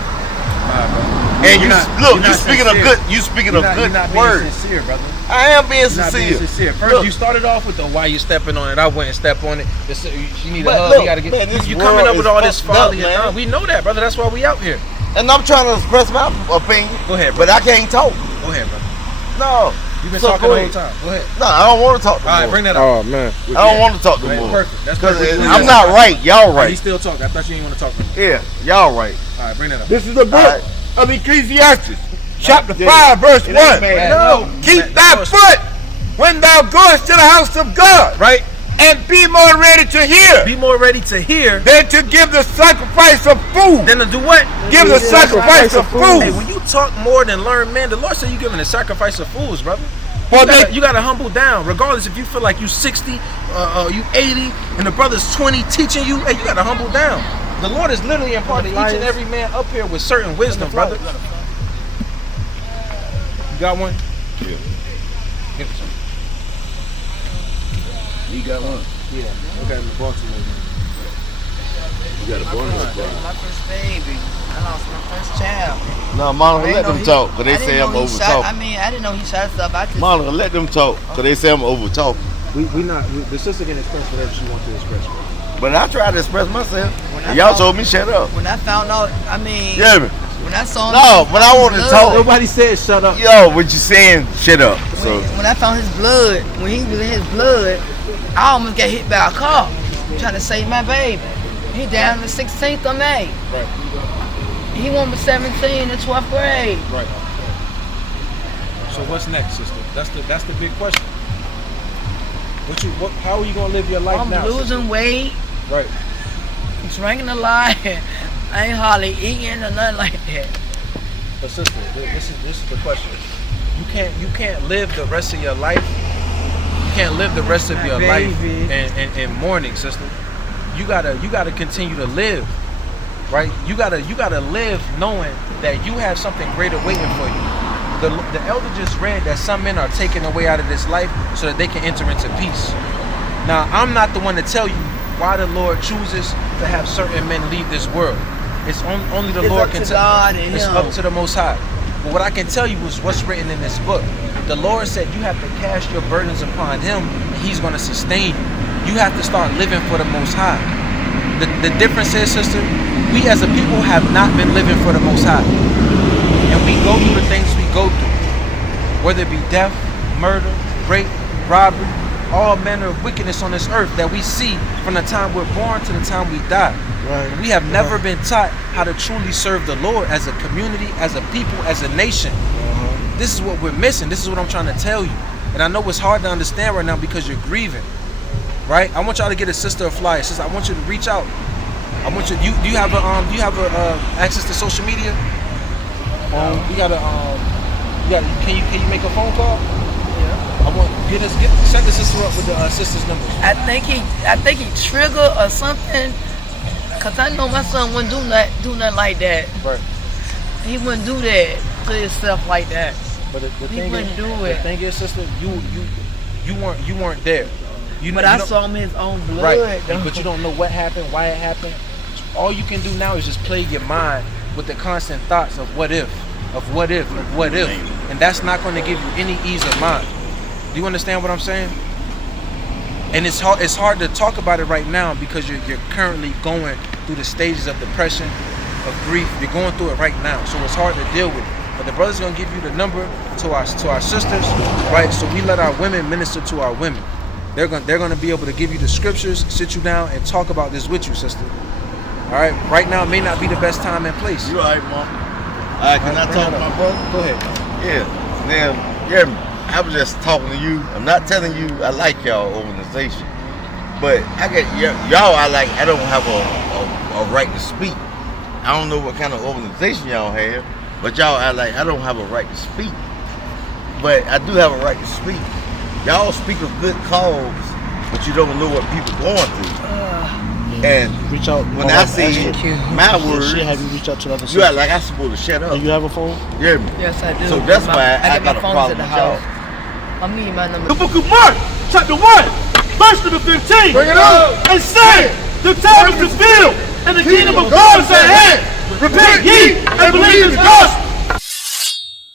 And you speaking of good. You speaking of good You're not being words. sincere, brother. I am being You're not being sincere. sincere. First, Look. you started off with the why you stepping on it. I wouldn't step on it. You need a But hug. look, You gotta get. man, this you world coming up with is all this fucked up, folly. man. We know that, brother. That's why we out here. And I'm trying to express my opinion. Go ahead, but I can't talk. Go ahead, brother. No. You've been So talking go the whole ahead. time. Go ahead. No, I don't want to talk no All right, more. bring that up. Oh, man. I don't want to talk no Right, more. perfect. That's Because perfect. I'm not right. Y'all He's right. still talking. I thought you didn't want to talk no more. Yeah, y'all right. All right, bring that up. This is the book Alright. of Ecclesiastes, chapter Yeah. 5, verse It 1. ain't bad. No. Keep thy foot when thou goest to the house of God, Right? and be more ready to hear Be more ready to hear than to give the sacrifice of food. than to do what? Give the sacrifice of Hey, food. when you talk more than learn, man, the Lord said you giving a sacrifice of fools, brother. For they, You gotta humble down, regardless if you feel like you 60, you 80, and the brother's 20 teaching you. Hey, you gotta humble down. The Lord is literally imparting each and every man up here with certain wisdom, brother. You got one? Yeah. Give it to me. You got one. Yeah, I got in Baltimore. You got a bonus. My first baby. I lost my first child. No, I Monica, didn't let know them he- talk, because I they didn't say know I'm he over shot- I talking. mean, I didn't know he shot stuff. I just Monica, let them talk, because they say I'm over talking. The sister can express whatever she wants to express. But I tried to express myself. When I And y'all found- told me shut up. When I found out, I mean, Yeah, man. when I saw him, No, but I wanted to talk. Nobody said shut up. Yo, what you saying? Shut up. So when I found his blood, when he was in his blood, I almost got hit by a car trying to save my baby. He down the 16th of May. Right. He won with 17 in 12th grade. Right. So what's next, sister? That's the big question. How are you gonna live your life I'm now? losing sister? weight, Right. drinking a lot. I ain't hardly eating or nothing like that. But sister, this is the question. You can't live the rest of your life. You can't live the rest of your life in mourning, sister. You gotta continue to live, right? You gotta live knowing that you have something greater waiting for you. The elder just read that some men are taken away out of this life so that they can enter into peace. Now, I'm not the one to tell you why the Lord chooses to have certain men leave this world. It's only the Lord can tell. God and It's Him. up to the Most High. But what I can tell you is what's written in this book. The Lord said you have to cast your burdens upon Him, and He's going to sustain you. You have to start living for the Most High. The difference is, sister, we as a people have not been living for the Most High. And we go through the things we go through. Whether it be death, murder, rape, robbery, all manner of wickedness on this earth that we see from the time we're born to the time we die. Right. We have never been taught how to truly serve the Lord as a community, as a people, as a nation. This is what we're missing. This is what I'm trying to tell you. And I know it's hard to understand right now because you're grieving. Right? I want y'all to get a sister a flyer. Sister, I want you to reach out. I want you. Do you have access to social media? Can you make a phone call? Yeah. I want set the sister up with the sister's numbers. I think he triggered or something. Cause I know my son wouldn't do nothing like that. Right. He wouldn't do that to himself like that. But the He thing wouldn't is, do the it. thing is, sister, you weren't there. But I saw him in his own blood. Right. though. But you don't know what happened, why it happened. All you can do now is just plague your mind with the constant thoughts of what if, and that's not going to give you any ease of mind. Do you understand what I'm saying? And it's hard to talk about it right now because you're currently going through the stages of depression, of grief. You're going through it right now, so it's hard to deal with it. But the brother's gonna give you the number to our sisters, right? So we let our women minister to our women. They're gonna be able to give you the scriptures, sit you down, and talk about this with you, sister. All right. Right now may not be the best time and place. you all right, Mom? All right, can I talk to my brother? Go ahead. Yeah. Now, yeah, I was just talking to you. I'm not telling you I like y'all organization, but I get y'all. I don't have a right to speak. I don't know what kind of organization y'all have, but y'all I don't have a right to speak. But I do have a right to speak. Y'all speak of good cause, but you don't know what people going through. And Reach out. when I say my words, She have you reach out to the other you act like I'm supposed to shut up. Do you have a phone? You hear me? Yes, I do. So that's why I get my got a phones problem at the with y'all. house. I'm meeting my number. The book of Mark, chapter 1, verse number 15. Bring it up. And say, the time is fulfilled, and the kingdom of God is at hand. Repent ye and believe in the gospel.